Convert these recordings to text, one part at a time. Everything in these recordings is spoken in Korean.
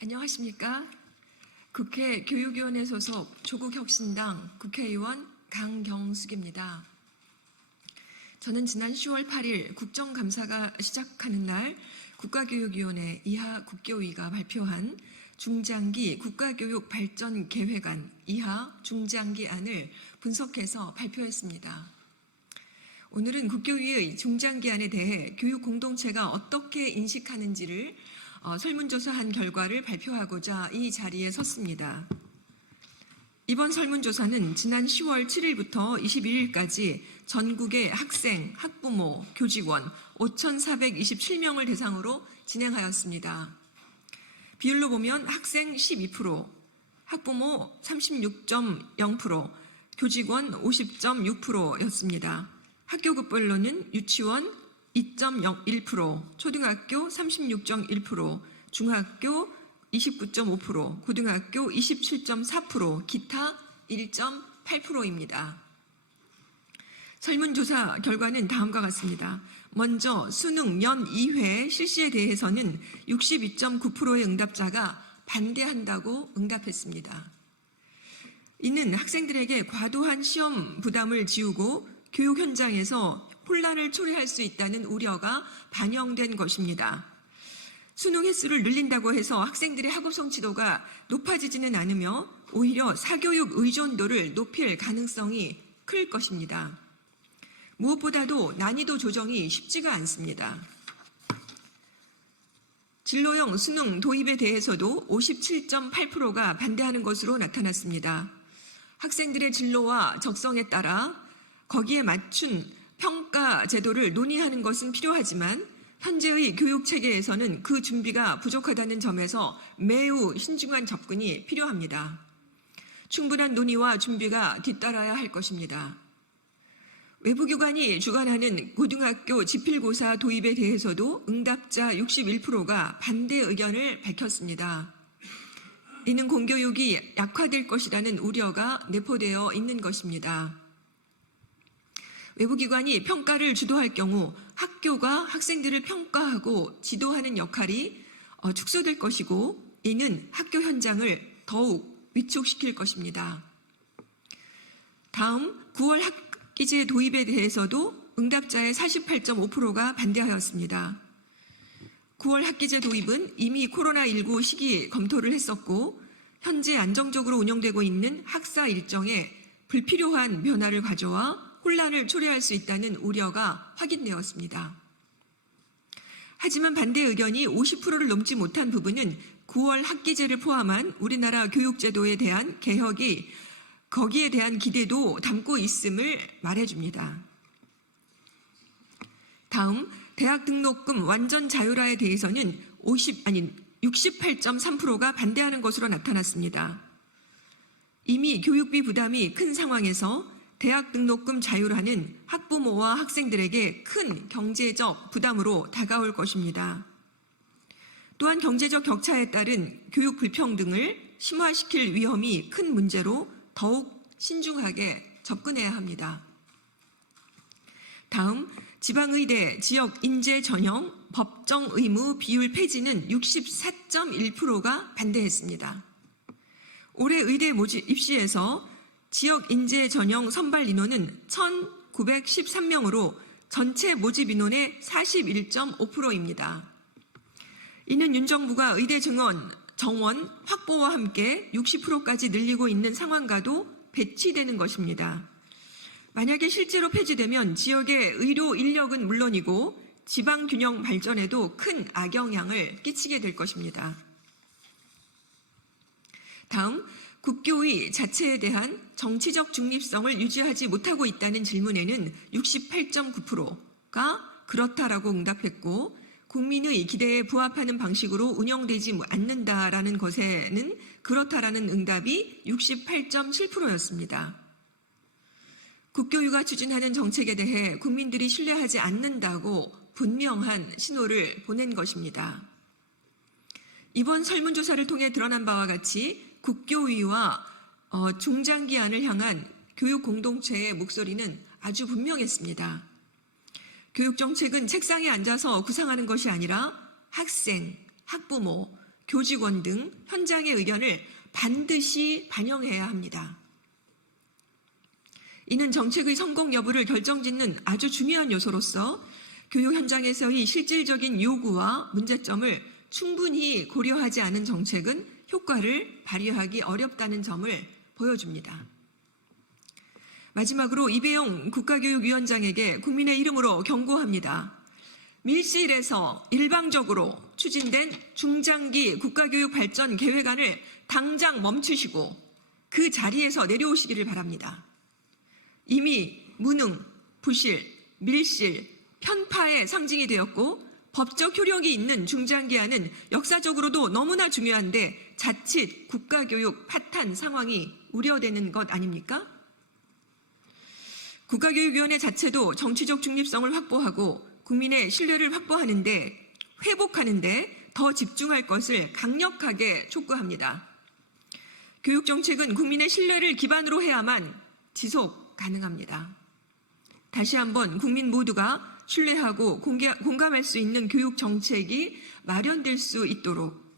안녕하십니까? 국회 교육위원회 소속 조국혁신당 국회의원 강경숙입니다. 저는 지난 10월 8일 국정감사가 시작하는 날 국가교육위원회 이하 국교위가 발표한 중장기 국가교육 발전 계획안 이하 중장기안을 분석해서 발표했습니다. 오늘은 국교위의 중장기안에 대해 교육 공동체가 어떻게 인식하는지를 설문조사한 결과를 발표하고자 이 자리에 섰습니다. 이번 설문조사는 지난 10월 7일부터 21일까지 전국의 학생, 학부모, 교직원 5,427명을 대상으로 진행하였습니다. 비율로 보면 학생 12%, 학부모 36.0%, 교직원 50.6%였습니다. 학교급별로는 유치원 2.01%, 초등학교 36.1%, 중학교 29.5%, 고등학교 27.4%, 기타 1.8%입니다. 설문조사 결과는 다음과 같습니다. 먼저 수능 연 2회 실시에 대해서는 62.9%의 응답자가 반대한다고 응답했습니다. 이는 학생들에게 과도한 시험 부담을 지우고 교육 현장에서 혼란을 초래할 수 있다는 우려가 반영된 것입니다. 수능 횟수를 늘린다고 해서 학생들의 학업 성취도가 높아지지는 않으며 오히려 사교육 의존도를 높일 가능성이 클 것입니다. 무엇보다도 난이도 조정이 쉽지가 않습니다. 진로형 수능 도입에 대해서도 57.8%가 반대하는 것으로 나타났습니다. 학생들의 진로와 적성에 따라 거기에 맞춘 평가 제도를 논의하는 것은 필요하지만 현재의 교육 체계에서는 그 준비가 부족하다는 점에서 매우 신중한 접근이 필요합니다. 충분한 논의와 준비가 뒤따라야 할 것입니다. 외부기관이 주관하는 고등학교 지필고사 도입에 대해서도 응답자 61%가 반대 의견을 밝혔습니다. 이는 공교육이 약화될 것이라는 우려가 내포되어 있는 것입니다. 외부기관이 평가를 주도할 경우 학교가 학생들을 평가하고 지도하는 역할이 축소될 것이고 이는 학교 현장을 더욱 위축시킬 것입니다. 다음 9월 학기제 도입에 대해서도 응답자의 48.5%가 반대하였습니다. 9월 학기제 도입은 이미 코로나19 시기 검토를 했었고 현재 안정적으로 운영되고 있는 학사 일정에 불필요한 변화를 가져와 혼란을 초래할 수 있다는 우려가 확인되었습니다. 하지만 반대 의견이 50%를 넘지 못한 부분은 9월 학기제를 포함한 우리나라 교육제도에 대한 개혁이 거기에 대한 기대도 담고 있음을 말해줍니다. 다음 대학 등록금 완전 자율화에 대해서는 68.3%가 반대하는 것으로 나타났습니다. 이미 교육비 부담이 큰 상황에서 대학 등록금 자율화는 학부모와 학생들에게 큰 경제적 부담으로 다가올 것입니다. 또한 경제적 격차에 따른 교육 불평등을 심화시킬 위험이 큰 문제로 더욱 신중하게 접근해야 합니다. 다음 지방의대 지역 인재 전형 법정 의무 비율 폐지는 64.1%가 반대했습니다. 올해 의대 모집 입시에서 지역 인재 전형 선발 인원은 1,913명으로 전체 모집 인원의 41.5%입니다. 이는 윤 정부가 의대 정원 확보와 함께 60%까지 늘리고 있는 상황과도 배치되는 것입니다. 만약에 실제로 폐지되면 지역의 의료 인력은 물론이고 지방 균형 발전에도 큰 악영향을 끼치게 될 것입니다. 다음 국교위 자체에 대한 정치적 중립성을 유지하지 못하고 있다는 질문에는 68.9%가 그렇다라고 응답했고 국민의 기대에 부합하는 방식으로 운영되지 않는다라는 것에는 그렇다라는 응답이 68.7%였습니다. 국교위가 추진하는 정책에 대해 국민들이 신뢰하지 않는다고 분명한 신호를 보낸 것입니다. 이번 설문조사를 통해 드러난 바와 같이 국교위와 중장기안을 향한 교육 공동체의 목소리는 아주 분명했습니다. 교육정책은 책상에 앉아서 구상하는 것이 아니라 학생, 학부모, 교직원 등 현장의 의견을 반드시 반영해야 합니다. 이는 정책의 성공 여부를 결정짓는 아주 중요한 요소로서 교육 현장에서의 실질적인 요구와 문제점을 충분히 고려하지 않은 정책은 효과를 발휘하기 어렵다는 점을 보여줍니다. 마지막으로 이배용 국가교육위원장에게 국민의 이름으로 경고합니다. 밀실에서 일방적으로 추진된 중장기 국가교육 발전 계획안을 당장 멈추시고 그 자리에서 내려오시기를 바랍니다. 이미 무능, 부실, 밀실, 편파의 상징이 되었고 법적 효력이 있는 중장기안은 역사적으로도 너무나 중요한데 자칫 국가교육 파탄 상황이 우려되는 것 아닙니까? 국가교육위원회 자체도 정치적 중립성을 확보하고 국민의 신뢰를 확보하는데 회복하는데 더 집중할 것을 강력하게 촉구합니다. 교육정책은 국민의 신뢰를 기반으로 해야만 지속 가능합니다. 다시 한번 국민 모두가 신뢰하고 공감할 수 있는 교육정책이 마련될 수 있도록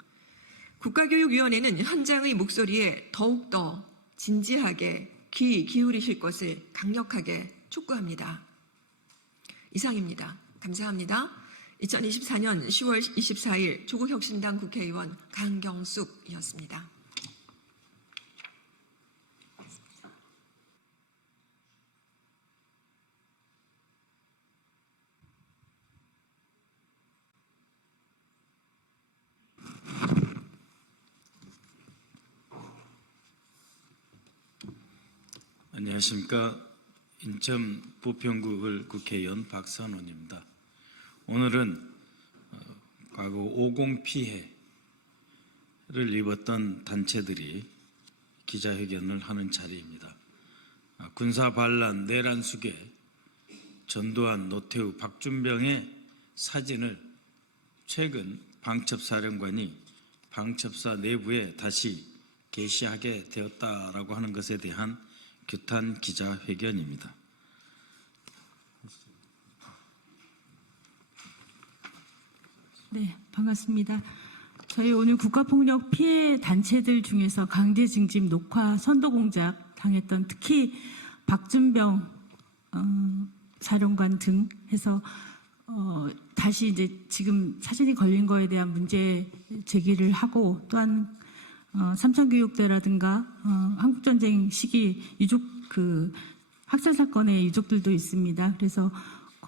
국가교육위원회는 현장의 목소리에 더욱더 진지하게 귀 기울이실 것을 강력하게 촉구합니다. 이상입니다. 감사합니다. 2024년 10월 24일 조국혁신당 국회의원 강경숙이었습니다. 안녕하십니까. 인천 부평구을 국회의원 박선원입니다. 오늘은 과거 50 피해를 입었던 단체들이 기자회견을 하는 자리입니다. 군사 반란, 내란 수계, 전두환, 노태우, 박준병의 사진을 최근 방첩사령관이 방첩사 내부에 다시 게시하게 되었다라고 하는 것에 대한 규탄 기자회견입니다. 네, 반갑습니다. 저희 오늘 국가폭력 피해 단체들 중에서 강제징집 녹화 선도공작 당했던 특히 박준병 사령관 등 해서 다시 이제 지금 사진이 걸린 거에 대한 문제 제기를 하고 또한 삼천교육대라든가 한국전쟁 시기 유족 학살 사건의 유족들도 있습니다. 그래서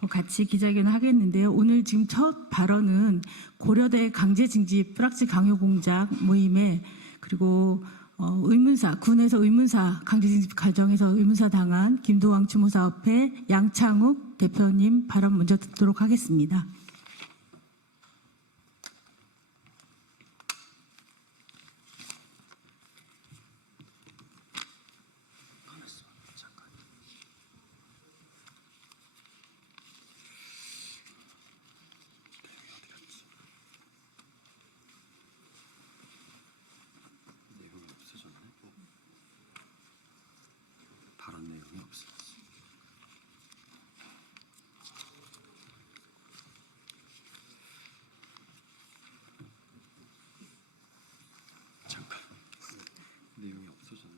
같이 기자회견을 하겠는데요. 오늘 지금 첫 발언은 고려대 강제징집 프락치 강요 공작 모임에 그리고 의문사 군에서 의문사 강제징집 과정에서 의문사 당한 김도왕 추모사업회 양창욱 대표님 발언 먼저 듣도록 하겠습니다. 발언 내용이 없어. 잠깐. 내용이 없어졌네.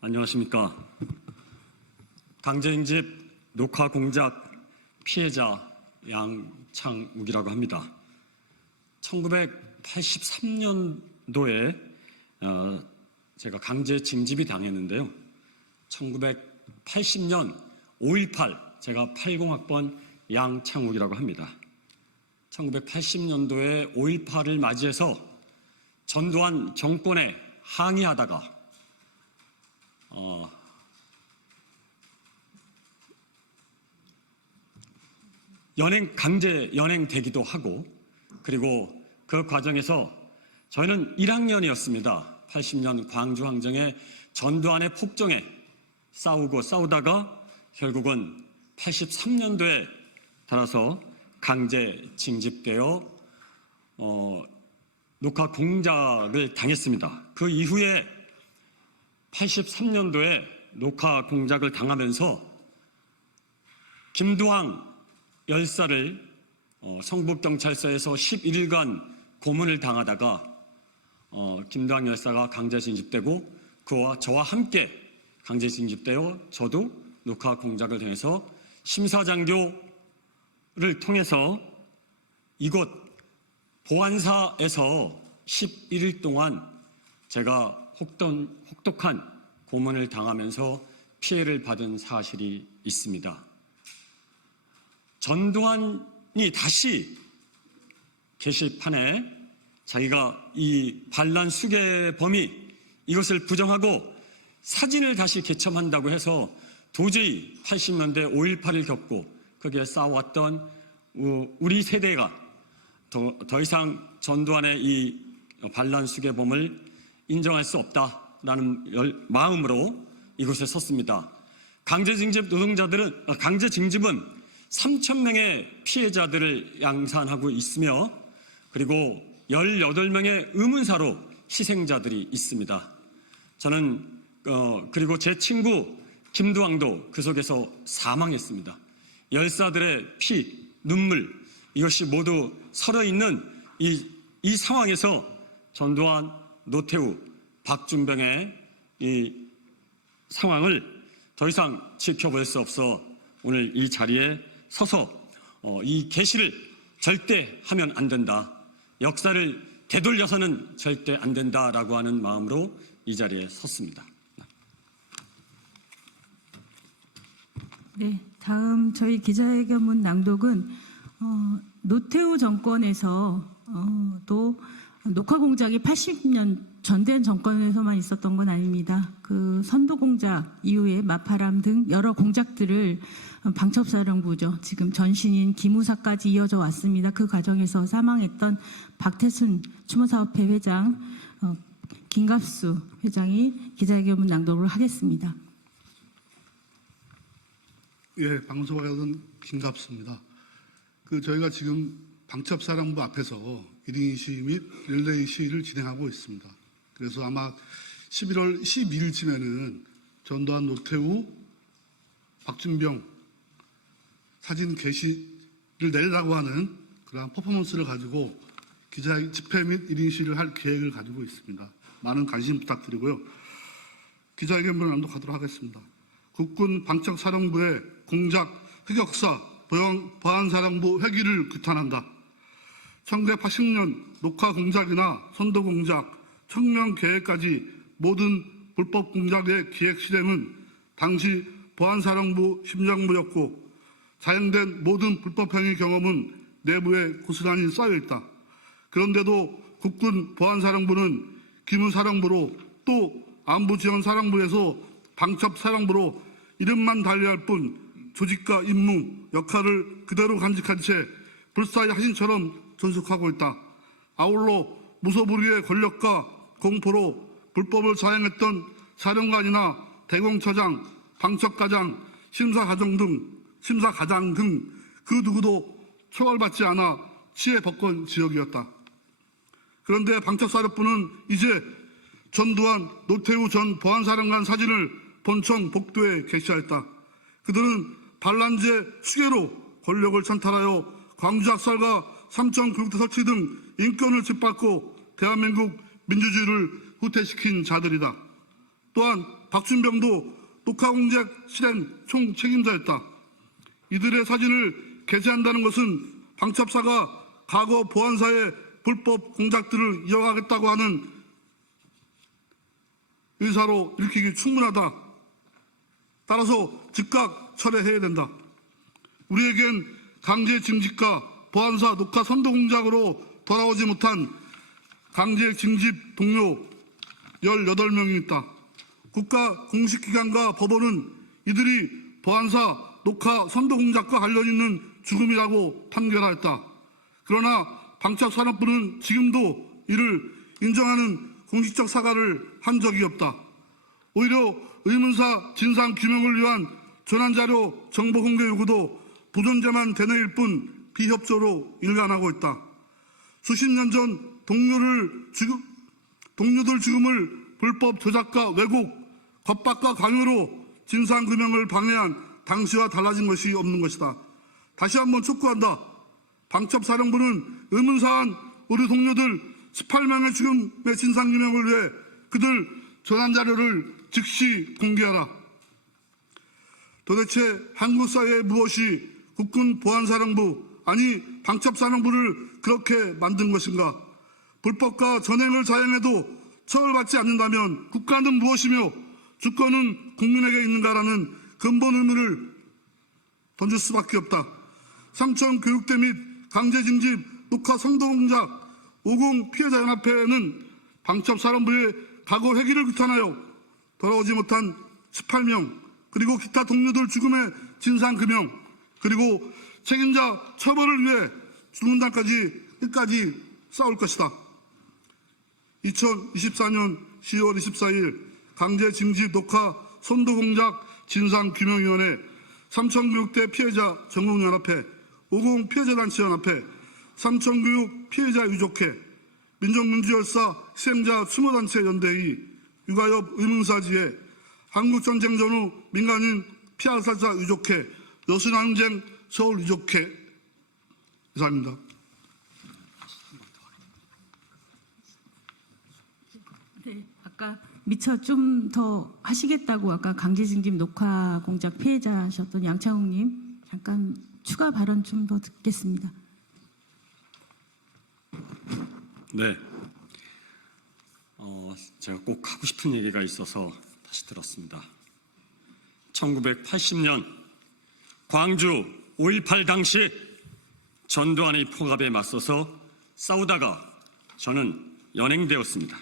안녕하십니까. 강제징집 녹화 공작 피해자 양창욱이라고 합니다. 1983년도에 제가 강제 징집이 당했는데요. 1980년 5.18 제가 80학번 양창욱이라고 합니다. 1980년도에 5.18을 맞이해서 전두환 정권에 항의하다가 강제 연행되기도 하고 그리고 그 과정에서 저희는 1학년이었습니다. 80년 광주항쟁의 전두환의 폭정에 싸우다가 결국은 83년도에 따라서 강제 징집되어 녹화 공작을 당했습니다. 그 이후에 83년도에 녹화 공작을 당하면서 김두왕 열사를 성북경찰서에서 11일간 고문을 당하다가 김두왕 열사가 강제 징집되고 그와 저와 함께 강제 징집되어 저도 녹화 공작을 통해서 심사장교를 통해서 이곳 보안사에서 11일 동안 제가 혹독한 고문을 당하면서 피해를 받은 사실이 있습니다. 전두환이 다시 게시판에 자기가 이 반란 수괴범이 이것을 부정하고 사진을 다시 개첨한다고 해서 도저히 80년대 5.18을 겪고 거기에 싸워왔던 우리 세대가 더 이상 전두환의 이 반란 수괴범을 인정할 수 없다라는 마음으로 이곳에 섰습니다. 강제 징집은 3,000명의 피해자들을 양산하고 있으며 그리고 18명의 의문사로 희생자들이 있습니다. 저는 그리고 제 친구 김두왕도 그 속에서 사망했습니다. 열사들의 피, 눈물 이것이 모두 서려있는 이 상황에서 전두환, 노태우, 박준병의 이 상황을 더 이상 지켜볼 수 없어 오늘 이 자리에 서서 이 계시를 절대 하면 안 된다. 역사를 되돌려서는 절대 안 된다라고 하는 마음으로 이 자리에 섰습니다. 네, 다음 저희 기자회견문 낭독은 노태우 정권에서 또 녹화 공작이 80년 전된 정권에서만 있었던 건 아닙니다. 그 선도 공작 이후에 마파람 등 여러 공작들을 방첩사령부죠. 지금 전신인 기무사까지 이어져 왔습니다. 그 과정에서 사망했던 박태순 추모사업회 회장, 김갑수 회장이 기자회견문 낭독을 하겠습니다. 예, 방송국에서는 김갑수입니다. 저희가 지금 방첩사령부 앞에서 1인 시위 및 릴레이 시위를 진행하고 있습니다. 그래서 아마 11월 12일쯤에는 전두환, 노태우, 박준병 사진 게시를 내려고 하는 그러한 퍼포먼스를 가지고 기자 집회 및 1인 시위를 할 계획을 가지고 있습니다. 많은 관심 부탁드리고요. 기자회견문을 낭독하도록 하겠습니다. 국군 방첩사령부의 공작 흑역사 보안사령부 회기를 규탄한다. 1980년 녹화 공작이나 선도 공작, 청명 계획까지 모든 불법 공작의 기획 실행은 당시 보안사령부 심정부였고 자행된 모든 불법 행위 경험은 내부에 고스란히 쌓여있다. 그런데도 국군 보안사령부는 기무사령부로 또 안보지원사령부에서 방첩사령부로 이름만 달리할 뿐 조직과 임무, 역할을 그대로 간직한 채 불사의 하신처럼 존속하고 있다. 아울러 무소불위의 권력과 공포로 불법을 자행했던 사령관이나 대공처장, 방첩과장, 심사과장 등 그 누구도 처벌받지 않아 치해법권 지역이었다. 그런데 방첩사령부는 이제 전두환, 노태우 전 보안사령관 사진을 본청 복도에 게시하였다. 그들은 반란제 수괴로 권력을 찬탈하여 광주학살과 삼천교육대 설치 등 인권을 짓밟고 대한민국 민주주의를 후퇴시킨 자들이다. 또한 박준병도 녹화공작 실행 총책임자였다. 이들의 사진을 게시한다는 것은 방첩사가 과거 보안사의 불법 공작들을 이어가겠다고 하는 의사로 읽히기 충분하다. 따라서 즉각 철회해야 된다. 우리에겐 강제 징집과 보안사 녹화 선도 공작으로 돌아오지 못한 강제 징집 동료 18명이 있다. 국가 공식기관과 법원은 이들이 보안사 녹화 선도 공작과 관련 있는 죽음이라고 판결하였다. 그러나 방첩사령부는 지금도 이를 인정하는 공식적 사과를 한 적이 없다. 오히려 의문사 진상 규명을 위한 전환자료 정보 공개 요구도 부존재만 되뇌일 뿐 비협조로 일관하고 있다. 수십 년 전 동료들 죽음을 불법 조작과 왜곡, 겁박과 강요로 진상규명을 방해한 당시와 달라진 것이 없는 것이다. 다시 한번 촉구한다. 방첩사령부는 의문사한 우리 동료들 18명의 죽음의 진상규명을 위해 그들 전환 자료를 즉시 공개하라. 도대체 한국 사회에 무엇이 국군 보안사령부, 아니 방첩사령부를 그렇게 만든 것인가? 불법과 전횡을 자행해도 처벌받지 않는다면 국가는 무엇이며 주권은 국민에게 있는가라는 근본 의문을 던질 수밖에 없다. 삼천 교육대 및 강제징집 녹화 성동작 50 피해자연합회는 방첩사령부의 과거 회기를 규탄하여 돌아오지 못한 18명 그리고 기타 동료들 죽음의 진상규명 그리고 책임자 처벌을 위해 죽는 날까지 끝까지 싸울 것이다. 2024년 10월 24일 강제징집 녹화 선도공작 진상규명위원회 삼천교육대 피해자 전국연합회 50 피해자단체연합회 삼천교육 피해자 유족회 민족민주열사 희생자 추모단체 연대의 육아협 의문사지회 한국전쟁 전후 민간인 피해살사 유족회 여순항쟁 서울 유족회 이사입니다. 네, 아까 미처 좀 더 하시겠다고 아까 강제징집 녹화 공작 피해자셨던 양창욱님 잠깐 추가 발언 좀 더 듣겠습니다. 네. 제가 꼭 하고 싶은 얘기가 있어서 다시 들었습니다. 1980년 광주 5.18 당시 전두환의 포갑에 맞서서 싸우다가 저는 연행되었습니다.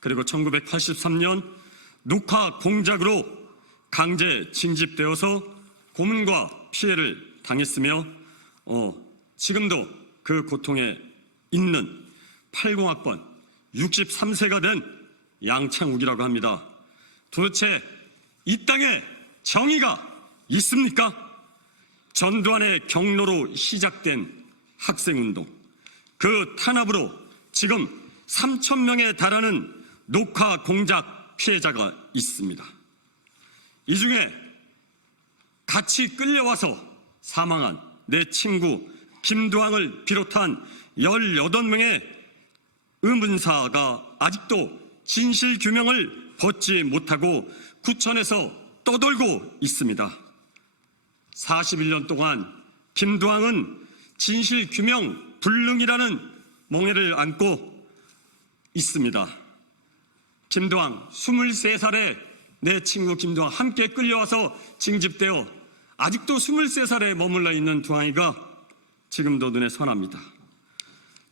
그리고 1983년 녹화 공작으로 강제 징집되어서 고문과 피해를 당했으며 지금도 그 고통에 있는 80학번 63세가 된 양창욱이라고 합니다. 도대체 이 땅에 정의가 있습니까? 전두환의 경로로 시작된 학생운동, 그 탄압으로 지금 3,000명에 달하는 녹화 공작 피해자가 있습니다. 이 중에 같이 끌려와서 사망한 내 친구 김두항을 비롯한 18명의 의문사가 아직도 진실규명을 벗지 못하고 구천에서 떠돌고 있습니다. 41년 동안 김두항은 진실규명 불능이라는 몽해를 안고 있습니다. 김두항 23살에 내 친구 김두항 함께 끌려와서 징집되어 아직도 23살에 머물러 있는 두항이가 지금도 눈에 선합니다.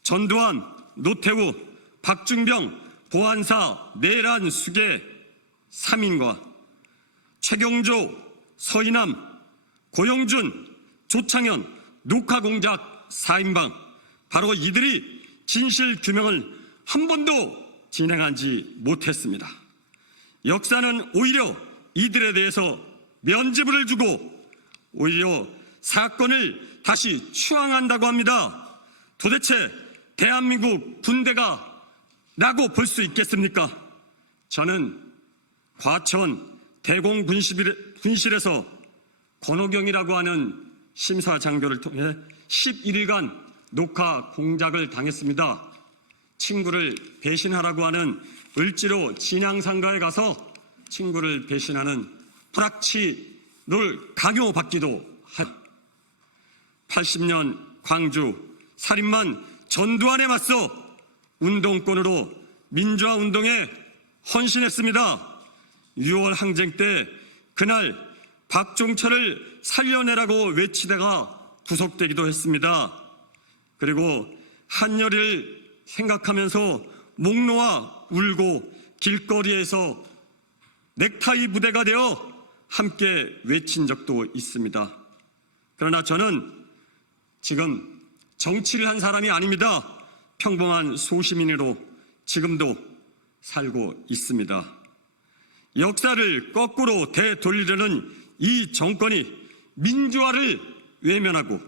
전두환, 노태우, 박준병, 보안사, 내란, 수계 3인과 최경조, 서인남, 고영준, 조창현, 녹화공작 4인방 바로 이들이 진실규명을 한 번도 진행하지 못했습니다. 역사는 오히려 이들에 대해서 면죄부를 주고 오히려 사건을 다시 추앙한다고 합니다. 도대체 대한민국 군대가 라고 볼 수 있겠습니까? 저는 과천 대공군실에서 권호경이라고 하는 심사장교를 통해 11일간 녹화 공작을 당했습니다. 친구를 배신하라고 하는 을지로 진양상가에 가서 친구를 배신하는 불합치를 강요받기도 한 80년 광주 살인만 전두환에 맞서 운동권으로 민주화운동에 헌신했습니다. 6월 항쟁 때 그날 박종철을 살려내라고 외치다가 구속되기도 했습니다. 그리고 한여를 생각하면서 목 놓아 울고 길거리에서 넥타이 부대가 되어 함께 외친 적도 있습니다. 그러나 저는 지금 정치를 한 사람이 아닙니다. 평범한 소시민으로 지금도 살고 있습니다. 역사를 거꾸로 되돌리려는 이 정권이 민주화를 외면하고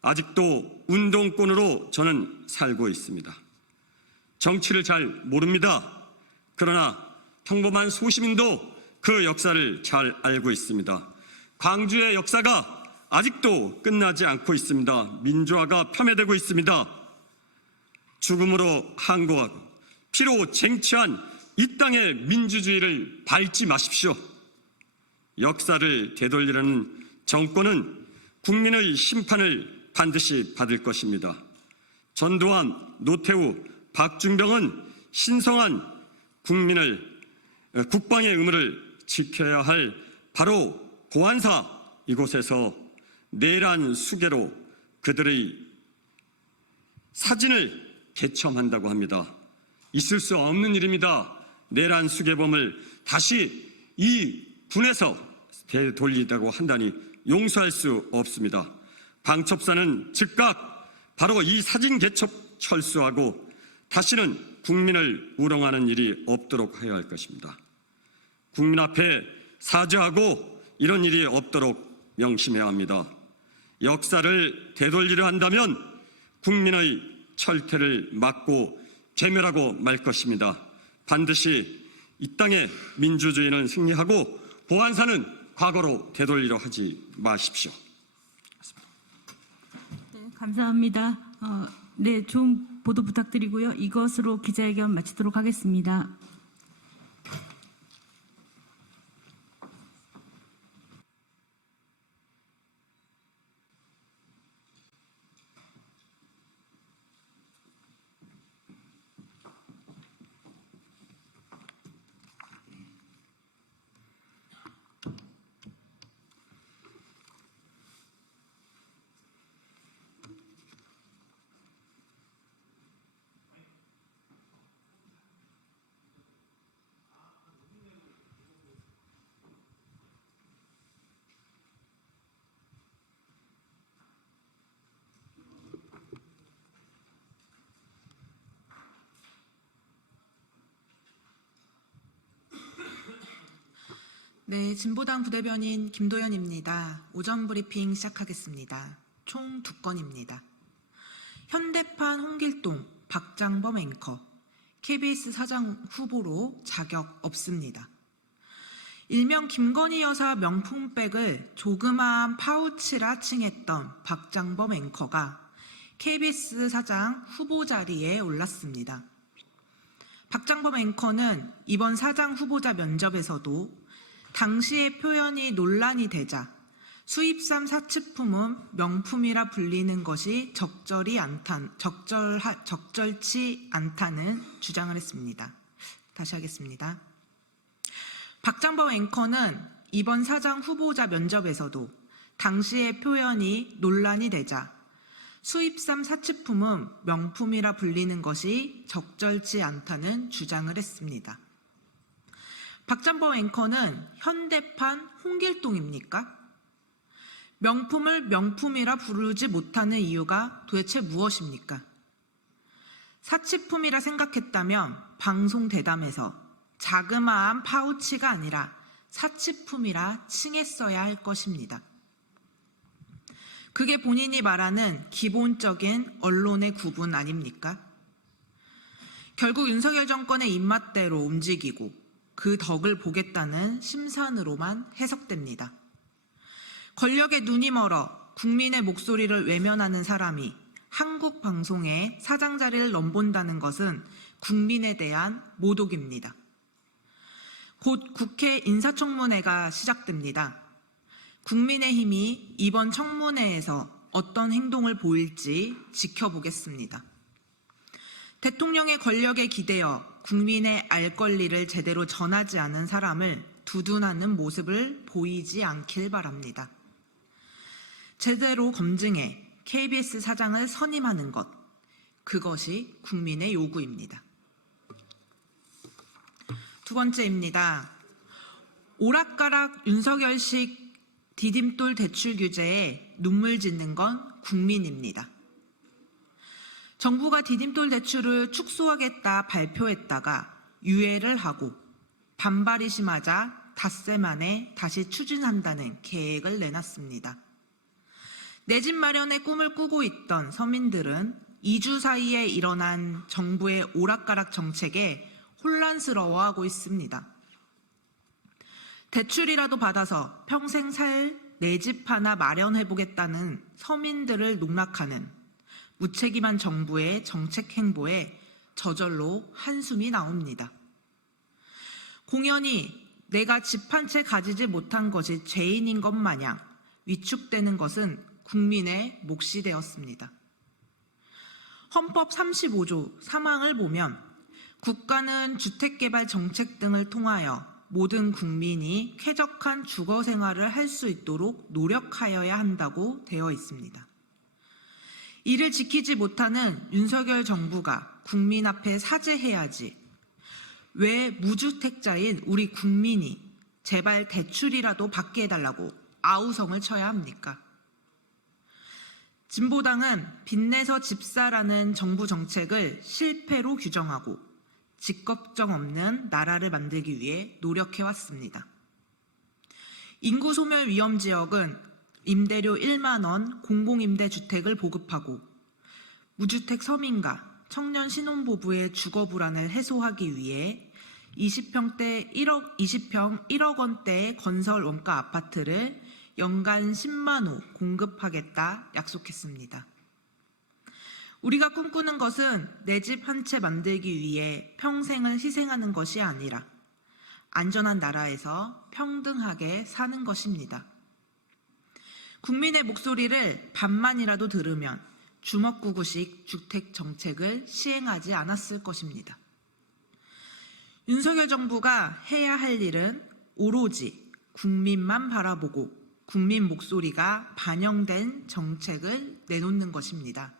아직도 운동권으로 저는 살고 있습니다. 정치를 잘 모릅니다. 그러나 평범한 소시민도 그 역사를 잘 알고 있습니다. 광주의 역사가 아직도 끝나지 않고 있습니다. 민주화가 폄훼되고 있습니다. 죽음으로 항거하고 피로 쟁취한 이 땅의 민주주의를 밟지 마십시오. 역사를 되돌리려는 정권은 국민의 심판을 반드시 받을 것입니다. 전두환, 노태우, 박준병은 신성한 국방의 의무를 지켜야 할 바로 보안사 이곳에서 내란 수괴로 그들의 사진을 개첨한다고 합니다. 있을 수 없는 일입니다. 내란 수괴범을 다시 이 군에서 되돌리다고 한다니 용서할 수 없습니다. 방첩사는 즉각 바로 이 사진 개첩 철수하고 다시는 국민을 우롱하는 일이 없도록 해야 할 것입니다. 국민 앞에 사죄하고 이런 일이 없도록 명심해야 합니다. 역사를 되돌리려 한다면 국민의 철퇴를 막고 괴멸하고 말 것입니다. 반드시 이 땅의 민주주의는 승리하고 보안사는 과거로 되돌리려 하지 마십시오. 네, 감사합니다. 네, 좋은 보도 부탁드리고요. 이것으로 기자회견 마치도록 하겠습니다. 네, 진보당 부대변인 김도연입니다. 오전 브리핑 시작하겠습니다. 총 2건입니다. 현대판 홍길동, 박장범 앵커, KBS 사장 후보로 자격 없습니다. 일명 김건희 여사 명품백을 조그마한 파우치라 칭했던 박장범 앵커가 KBS 사장 후보 자리에 올랐습니다. 박장범 앵커는 이번 사장 후보자 면접에서도 당시의 표현이 논란이 되자 수입산 사치품은 명품이라 불리는 것이 적절치 않다는 주장을 했습니다. 다시 하겠습니다. 박장범 앵커는 이번 사장 후보자 면접에서도 당시의 표현이 논란이 되자 수입산 사치품은 명품이라 불리는 것이 적절치 않다는 주장을 했습니다. 박장범 앵커는 현대판 홍길동입니까? 명품을 명품이라 부르지 못하는 이유가 도대체 무엇입니까? 사치품이라 생각했다면 방송 대담에서 자그마한 파우치가 아니라 사치품이라 칭했어야 할 것입니다. 그게 본인이 말하는 기본적인 언론의 구분 아닙니까? 결국 윤석열 정권의 입맛대로 움직이고 그 덕을 보겠다는 심산으로만 해석됩니다. 권력에 눈이 멀어 국민의 목소리를 외면하는 사람이 한국 방송에 사장 자리를 넘본다는 것은 국민에 대한 모독입니다. 곧 국회 인사청문회가 시작됩니다. 국민의힘이 이번 청문회에서 어떤 행동을 보일지 지켜보겠습니다. 대통령의 권력에 기대어 국민의 알 권리를 제대로 전하지 않은 사람을 두둔하는 모습을 보이지 않길 바랍니다. 제대로 검증해 KBS 사장을 선임하는 것, 그것이 국민의 요구입니다. 두 번째입니다. 오락가락 윤석열식 디딤돌 대출 규제에 눈물 짓는 건 국민입니다. 정부가 디딤돌 대출을 축소하겠다 발표했다가 유예를 하고 반발이 심하자 닷새 만에 다시 추진한다는 계획을 내놨습니다. 내 집 마련의 꿈을 꾸고 있던 서민들은 2주 사이에 일어난 정부의 오락가락 정책에 혼란스러워하고 있습니다. 대출이라도 받아서 평생 살 내 집 하나 마련해보겠다는 서민들을 농락하는 무책임한 정부의 정책 행보에 저절로 한숨이 나옵니다. 공연히 내가 집 한 채 가지지 못한 것이 죄인인 것 마냥 위축되는 것은 국민의 몫이 되었습니다. 헌법 35조 3항을 보면 국가는 주택개발 정책 등을 통하여 모든 국민이 쾌적한 주거 생활을 할 수 있도록 노력하여야 한다고 되어 있습니다. 이를 지키지 못하는 윤석열 정부가 국민 앞에 사죄해야지 왜 무주택자인 우리 국민이 제발 대출이라도 받게 해달라고 아우성을 쳐야 합니까? 진보당은 빚내서 집사라는 정부 정책을 실패로 규정하고 직걱정 없는 나라를 만들기 위해 노력해왔습니다. 인구 소멸 위험 지역은 임대료 1만 원 공공임대주택을 보급하고 무주택 서민과 청년 신혼부부의 주거 불안을 해소하기 위해 20평대 1억 원대의 건설 원가 아파트를 연간 10만 호 공급하겠다 약속했습니다. 우리가 꿈꾸는 것은 내 집 한 채 만들기 위해 평생을 희생하는 것이 아니라 안전한 나라에서 평등하게 사는 것입니다. 국민의 목소리를 반만이라도 들으면 주먹구구식 주택 정책을 시행하지 않았을 것입니다. 윤석열 정부가 해야 할 일은 오로지 국민만 바라보고 국민 목소리가 반영된 정책을 내놓는 것입니다.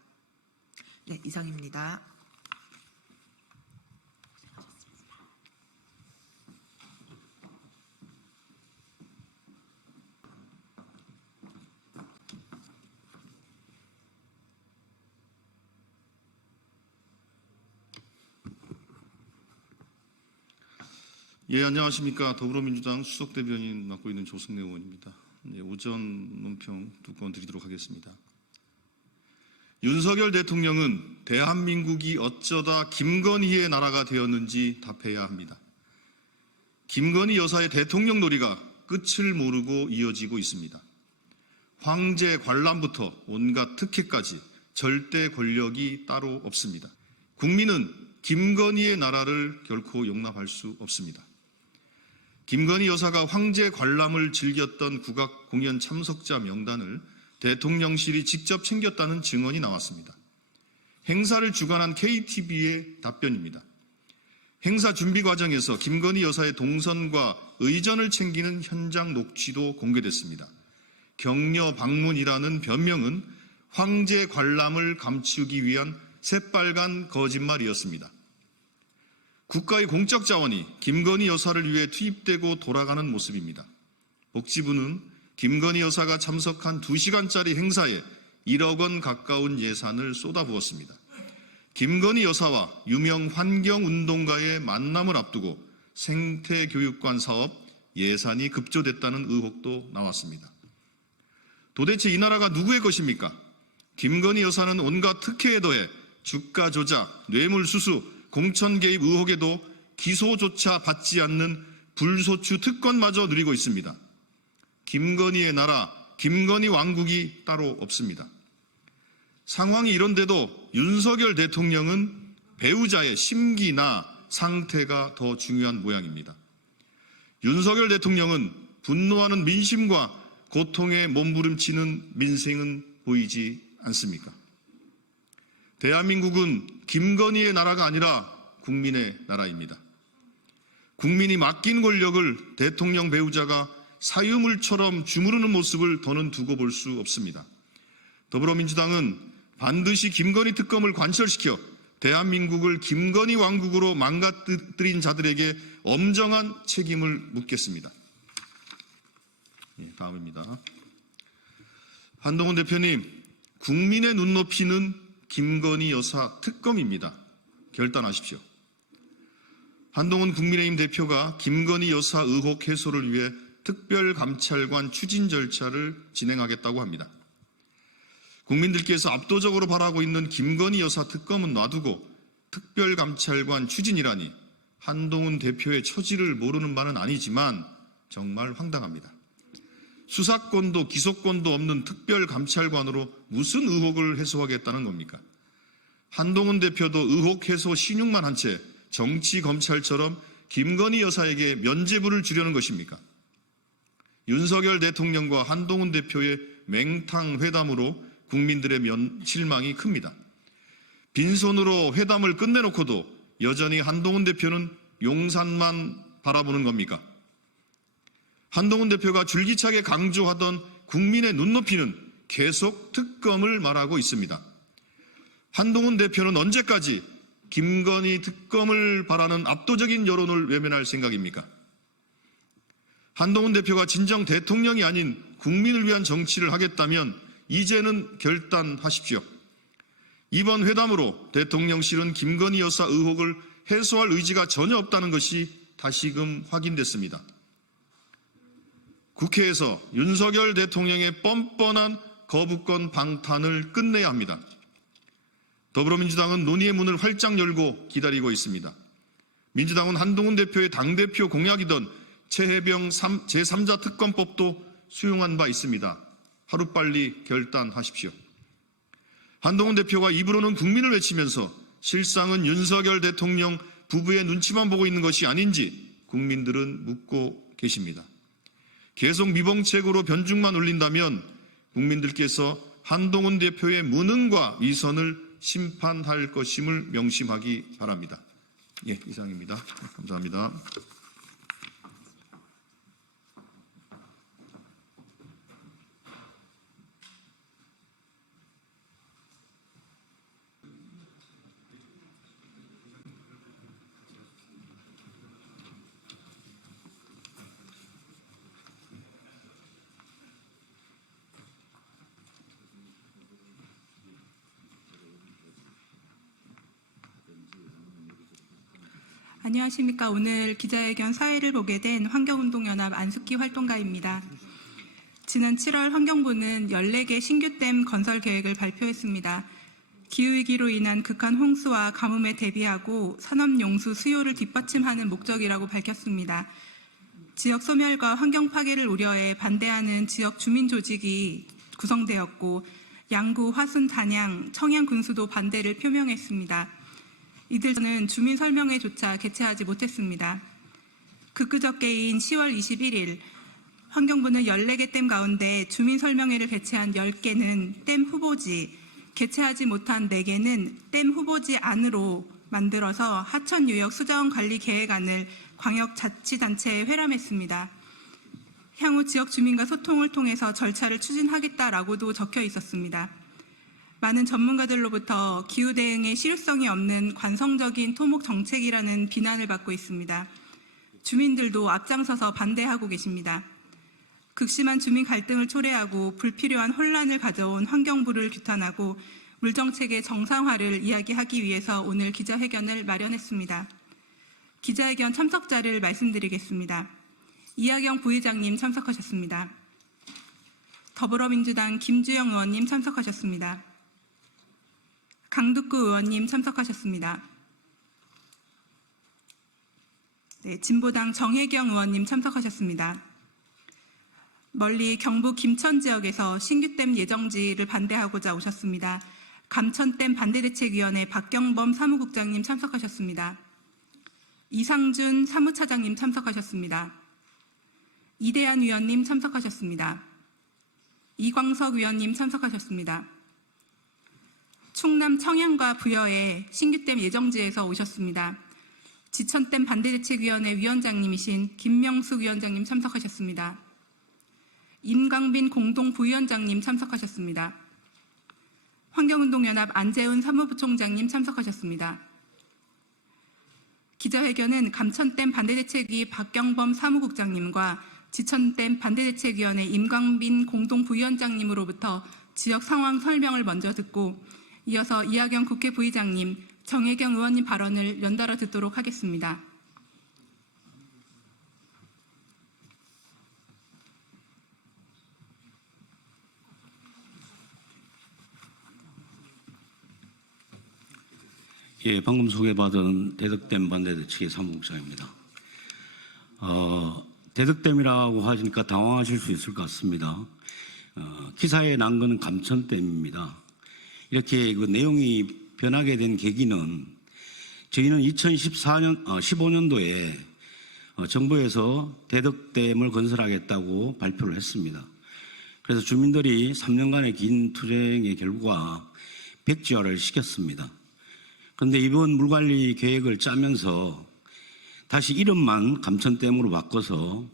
네, 이상입니다. 예, 안녕하십니까. 더불어민주당 수석대변인 맡고 있는 조승래 의원입니다. 네, 오전 논평 두 건 드리도록 하겠습니다. 윤석열 대통령은 대한민국이 어쩌다 김건희의 나라가 되었는지 답해야 합니다. 김건희 여사의 대통령 놀이가 끝을 모르고 이어지고 있습니다. 황제 관람부터 온갖 특혜까지 절대 권력이 따로 없습니다. 국민은 김건희의 나라를 결코 용납할 수 없습니다. 김건희 여사가 황제 관람을 즐겼던 국악 공연 참석자 명단을 대통령실이 직접 챙겼다는 증언이 나왔습니다. 행사를 주관한 KTV의 답변입니다. 행사 준비 과정에서 김건희 여사의 동선과 의전을 챙기는 현장 녹취도 공개됐습니다. 격려 방문이라는 변명은 황제 관람을 감추기 위한 새빨간 거짓말이었습니다. 국가의 공적 자원이 김건희 여사를 위해 투입되고 돌아가는 모습입니다. 복지부는 김건희 여사가 참석한 2시간짜리 행사에 1억 원 가까운 예산을 쏟아부었습니다. 김건희 여사와 유명 환경운동가의 만남을 앞두고 생태교육관 사업 예산이 급조됐다는 의혹도 나왔습니다. 도대체 이 나라가 누구의 것입니까? 김건희 여사는 온갖 특혜에 더해 주가 조작, 뇌물수수, 공천 개입 의혹에도 기소조차 받지 않는 불소추 특권마저 누리고 있습니다. 김건희의 나라, 김건희 왕국이 따로 없습니다. 상황이 이런데도 윤석열 대통령은 배우자의 심기나 상태가 더 중요한 모양입니다. 윤석열 대통령은 분노하는 민심과 고통에 몸부림치는 민생은 보이지 않습니까? 대한민국은 김건희의 나라가 아니라 국민의 나라입니다. 국민이 맡긴 권력을 대통령 배우자가 사유물처럼 주무르는 모습을 더는 두고 볼 수 없습니다. 더불어민주당은 반드시 김건희 특검을 관철시켜 대한민국을 김건희 왕국으로 망가뜨린 자들에게 엄정한 책임을 묻겠습니다. 다음입니다. 한동훈 대표님, 국민의 눈높이는 김건희 여사 특검입니다. 결단하십시오. 한동훈 국민의힘 대표가 김건희 여사 의혹 해소를 위해 특별감찰관 추진 절차를 진행하겠다고 합니다. 국민들께서 압도적으로 바라고 있는 김건희 여사 특검은 놔두고 특별감찰관 추진이라니 한동훈 대표의 처지를 모르는 바는 아니지만 정말 황당합니다. 수사권도 기소권도 없는 특별감찰관으로 무슨 의혹을 해소하겠다는 겁니까? 한동훈 대표도 의혹 해소 신용만 한 채 정치검찰처럼 김건희 여사에게 면죄부를 주려는 것입니까? 윤석열 대통령과 한동훈 대표의 맹탕 회담으로 국민들의 실망이 큽니다. 빈손으로 회담을 끝내놓고도 여전히 한동훈 대표는 용산만 바라보는 겁니까? 한동훈 대표가 줄기차게 강조하던 국민의 눈높이는 계속 특검을 말하고 있습니다. 한동훈 대표는 언제까지 김건희 특검을 바라는 압도적인 여론을 외면할 생각입니까? 한동훈 대표가 진정 대통령이 아닌 국민을 위한 정치를 하겠다면 이제는 결단하십시오. 이번 회담으로 대통령실은 김건희 여사 의혹을 해소할 의지가 전혀 없다는 것이 다시금 확인됐습니다. 국회에서 윤석열 대통령의 뻔뻔한 거부권 방탄을 끝내야 합니다. 더불어민주당은 논의의 문을 활짝 열고 기다리고 있습니다. 민주당은 한동훈 대표의 당대표 공약이던 최혜병 제3자 특검법도 수용한 바 있습니다. 하루빨리 결단하십시오. 한동훈 대표가 입으로는 국민을 외치면서 실상은 윤석열 대통령 부부의 눈치만 보고 있는 것이 아닌지 국민들은 묻고 계십니다. 계속 미봉책으로 변죽만 올린다면 국민들께서 한동훈 대표의 무능과 위선을 심판할 것임을 명심하기 바랍니다. 예, 이상입니다. 감사합니다. 안녕하십니까. 오늘 기자회견 사회를 보게 된 환경운동연합 안숙기 활동가입니다. 지난 7월 환경부는 14개 신규댐 건설 계획을 발표했습니다. 기후위기로 인한 극한 홍수와 가뭄에 대비하고 산업용수 수요를 뒷받침하는 목적이라고 밝혔습니다. 지역 소멸과 환경 파괴를 우려해 반대하는 지역 주민 조직이 구성되었고 양구, 화순, 단양, 청양 군수도 반대를 표명했습니다. 이들은 주민 설명회조차 개최하지 못했습니다. 그저께인 10월 21일 환경부는 14개 댐 가운데 주민 설명회를 개최한 10개는 댐 후보지, 개최하지 못한 4개는 댐 후보지 안으로 만들어서 하천유역 수자원관리계획안을 광역자치단체에 회람했습니다. 향후 지역 주민과 소통을 통해서 절차를 추진하겠다라고도 적혀 있었습니다. 많은 전문가들로부터 기후 대응에 실효성이 없는 관성적인 토목 정책이라는 비난을 받고 있습니다. 주민들도 앞장서서 반대하고 계십니다. 극심한 주민 갈등을 초래하고 불필요한 혼란을 가져온 환경부를 규탄하고 물정책의 정상화를 이야기하기 위해서 오늘 기자회견을 마련했습니다. 기자회견 참석자를 말씀드리겠습니다. 이하경 부의장님 참석하셨습니다. 더불어민주당 김주영 의원님 참석하셨습니다. 강두구 의원님 참석하셨습니다. 네, 진보당 정혜경 의원님 참석하셨습니다. 멀리 경북 김천 지역에서 신규댐 예정지를 반대하고자 오셨습니다. 감천댐 반대대책위원회 박경범 사무국장님 참석하셨습니다. 이상준 사무차장님 참석하셨습니다. 이대한 위원님 참석하셨습니다. 이광석 위원님 참석하셨습니다. 충남 청양과 부여의 신규댐 예정지에서 오셨습니다. 지천댐 반대대책위원회 위원장님이신 김명숙 위원장님 참석하셨습니다. 임강빈 공동부위원장님 참석하셨습니다. 환경운동연합 안재훈 사무부총장님 참석하셨습니다. 기자회견은 감천댐 반대대책위 박경범 사무국장님과 지천댐 반대대책위원회 임광빈 공동부위원장님으로부터 지역 상황 설명을 먼저 듣고 이어서 이하경 국회 부의장님, 정혜경 의원님 발언을 연달아 듣도록 하겠습니다. 예, 방금 소개받은 대덕댐 반대대책위 사무국장입니다. 대덕댐이라고 하시니까 당황하실 수 있을 것 같습니다. 기사에 난 것은 감천댐입니다. 이렇게 그 내용이 변하게 된 계기는 저희는 15년도에 정부에서 대덕댐을 건설하겠다고 발표를 했습니다. 그래서 주민들이 3년간의 긴 투쟁의 결과 백지화를 시켰습니다. 그런데 이번 물관리 계획을 짜면서 다시 이름만 감천댐으로 바꿔서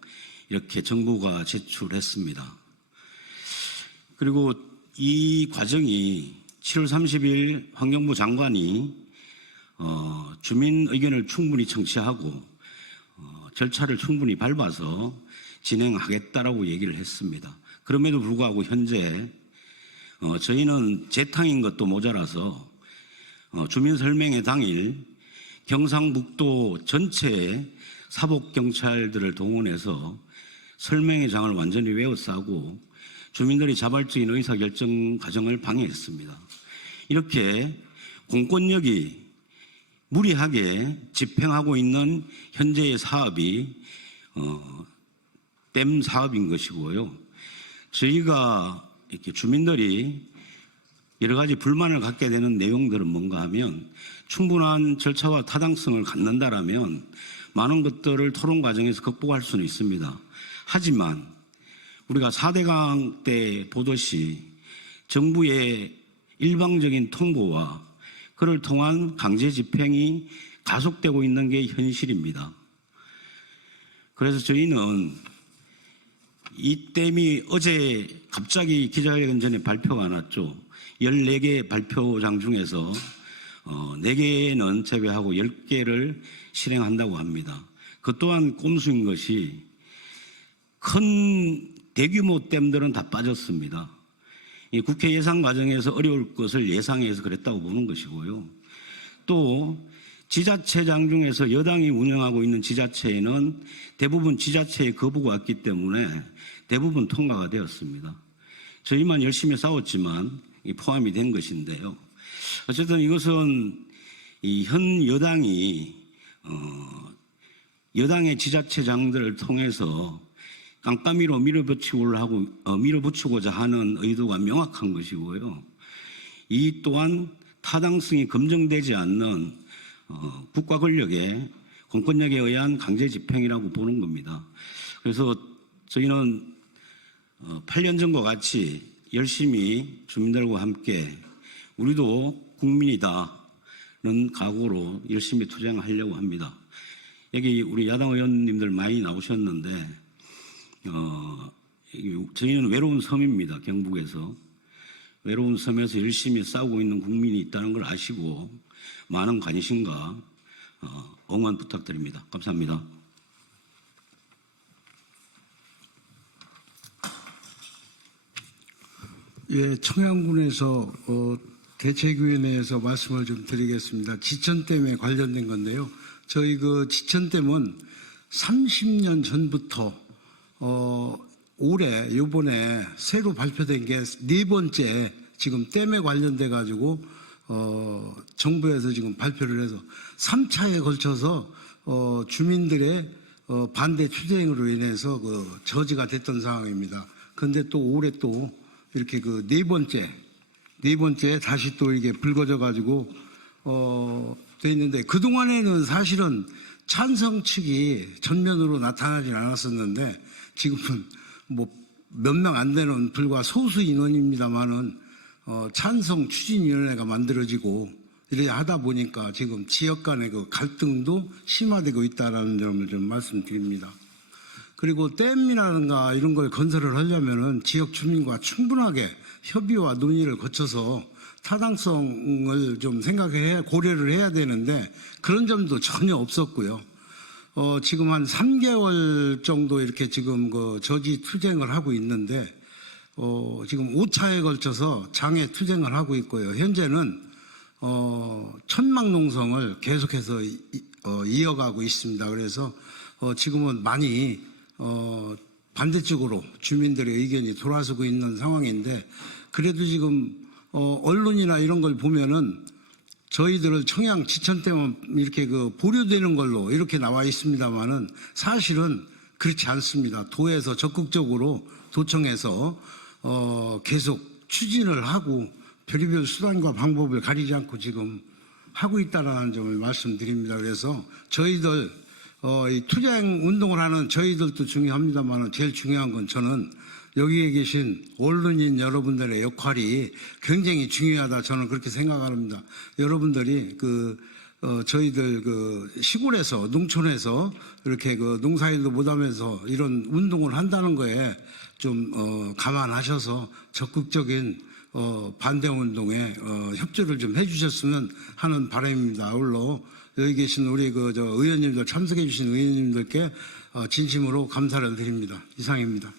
이렇게 정부가 제출했습니다. 그리고 이 과정이 7월 30일 환경부 장관이 주민 의견을 충분히 청취하고 절차를 충분히 밟아서 진행하겠다라고 얘기를 했습니다. 그럼에도 불구하고 현재 저희는 재탕인 것도 모자라서 주민 설명회 당일 경상북도 전체 사복경찰들을 동원해서 설명회장을 완전히 외워싸고 주민들이 자발적인 의사결정 과정을 방해했습니다. 이렇게 공권력이 무리하게 집행하고 있는 현재의 사업이 댐 사업인 것이고요. 저희가 이렇게 주민들이 여러 가지 불만을 갖게 되는 내용들은 뭔가 하면 충분한 절차와 타당성을 갖는다라면 많은 것들을 토론 과정에서 극복할 수는 있습니다. 하지만 우리가 4대강 때 보듯이 정부의 일방적인 통보와 그를 통한 강제 집행이 가속되고 있는 게 현실입니다. 그래서 저희는 이 댐이 어제 갑자기 기자회견 전에 발표가 났죠. 14개 발표장 중에서 4개는 제외하고 10개를 실행한다고 합니다. 그 또한 꼼수인 것이 큰 대규모 댐들은 다 빠졌습니다. 국회 예산 과정에서 어려울 것을 예상해서 그랬다고 보는 것이고요. 또 지자체장 중에서 여당이 운영하고 있는 지자체에는 대부분 지자체의 거부가 왔기 때문에 대부분 통과가 되었습니다. 저희만 열심히 싸웠지만 포함이 된 것인데요. 어쨌든 이것은 이 현 여당이 여당의 지자체장들을 통해서 깜깜이로 밀어붙이고자 하는 의도가 명확한 것이고요. 이 또한 타당성이 검증되지 않는 국가 권력의 공권력에 의한 강제 집행이라고 보는 겁니다. 그래서 저희는 8년 전과 같이 열심히 주민들과 함께 우리도 국민이다는 각오로 열심히 투쟁하려고 합니다. 여기 우리 야당 의원님들 많이 나오셨는데 저희는 외로운 섬입니다. 경북에서. 외로운 섬에서 열심히 싸우고 있는 국민이 있다는 걸 아시고 많은 관심과 응원 부탁드립니다. 감사합니다. 예, 청양군에서 대책위원회에서 말씀을 좀 드리겠습니다. 지천댐에 관련된 건데요. 저희 그 지천댐은 30년 전부터 올해 요번에 새로 발표된 게 4번째 지금 댐에 관련돼 가지고 정부에서 지금 발표를 해서 3차에 걸쳐서 주민들의 반대 투쟁으로 인해서 그 저지가 됐던 상황입니다. 그런데 또 올해 또 이렇게 그 네 번째 다시 또 이게 불거져 가지고 돼 있는데, 그동안에는 사실은 찬성 측이 전면으로 나타나진 않았었는데 지금은 뭐 몇 명 안 되는 불과 소수 인원입니다만은 찬성 추진위원회가 만들어지고 이래 하다 보니까 지금 지역 간의 그 갈등도 심화되고 있다는 점을 좀 말씀드립니다. 그리고 댐이라든가 이런 걸 건설을 하려면은 지역 주민과 충분하게 협의와 논의를 거쳐서 타당성을 좀 고려를 해야 되는데 그런 점도 전혀 없었고요. 지금 한 3개월 정도 이렇게 지금 그 저지 투쟁을 하고 있는데 지금 5차에 걸쳐서 장애 투쟁을 하고 있고요. 현재는 천막 농성을 계속해서 이어가고 있습니다. 그래서 지금은 많이 반대쪽으로 주민들의 의견이 돌아서고 있는 상황인데, 그래도 지금 언론이나 이런 걸 보면은 저희들을 청양 지천댐은 이렇게 그 보류되는 걸로 이렇게 나와 있습니다만은 사실은 그렇지 않습니다. 도에서 적극적으로 도청에서 계속 추진을 하고 별의별 수단과 방법을 가리지 않고 지금 하고 있다는 점을 말씀드립니다. 그래서 저희들 이 투쟁 운동을 하는 저희들도 중요합니다만 제일 중요한 건 저는 여기에 계신 언론인 여러분들의 역할이 굉장히 중요하다 저는 그렇게 생각합니다. 여러분들이 저희들 시골에서 농촌에서 이렇게 농사일도 못하면서 이런 운동을 한다는 거에 좀 감안하셔서 적극적인 반대 운동에 협조를 좀 해주셨으면 하는 바람입니다. 아울러 여기 계신 우리 의원님들 참석해 주신 의원님들께 진심으로 감사를 드립니다. 이상입니다.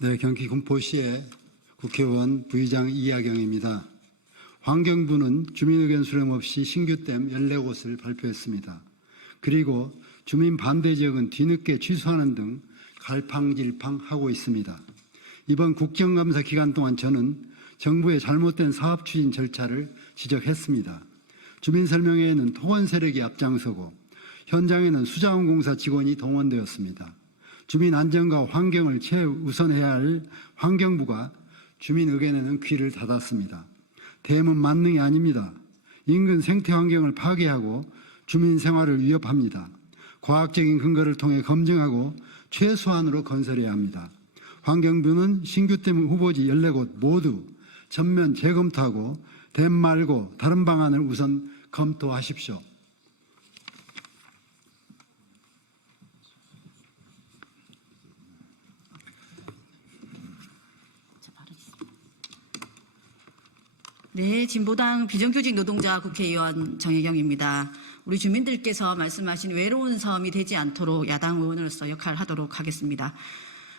네, 경기 군포시의 국회의원 부의장 이하경입니다. 환경부는 주민의견 수렴 없이 신규댐 14곳을 발표했습니다. 그리고 주민 반대 지역은 뒤늦게 취소하는 등 갈팡질팡하고 있습니다. 이번 국정감사 기간 동안 저는 정부의 잘못된 사업 추진 절차를 지적했습니다. 주민 설명회에는 토건 세력이 앞장서고 현장에는 수자원공사 직원이 동원되었습니다. 주민 안전과 환경을 최우선해야 할 환경부가 주민 의견에는 귀를 닫았습니다. 댐은 만능이 아닙니다. 인근 생태 환경을 파괴하고 주민 생활을 위협합니다. 과학적인 근거를 통해 검증하고 최소한으로 건설해야 합니다. 환경부는 신규댐 후보지 14곳 모두 전면 재검토하고 댐 말고 다른 방안을 우선 검토하십시오. 네, 진보당 비정규직 노동자 국회의원 정혜경입니다. 우리 주민들께서 말씀하신 외로운 섬이 되지 않도록 야당 의원으로서 역할을 하도록 하겠습니다.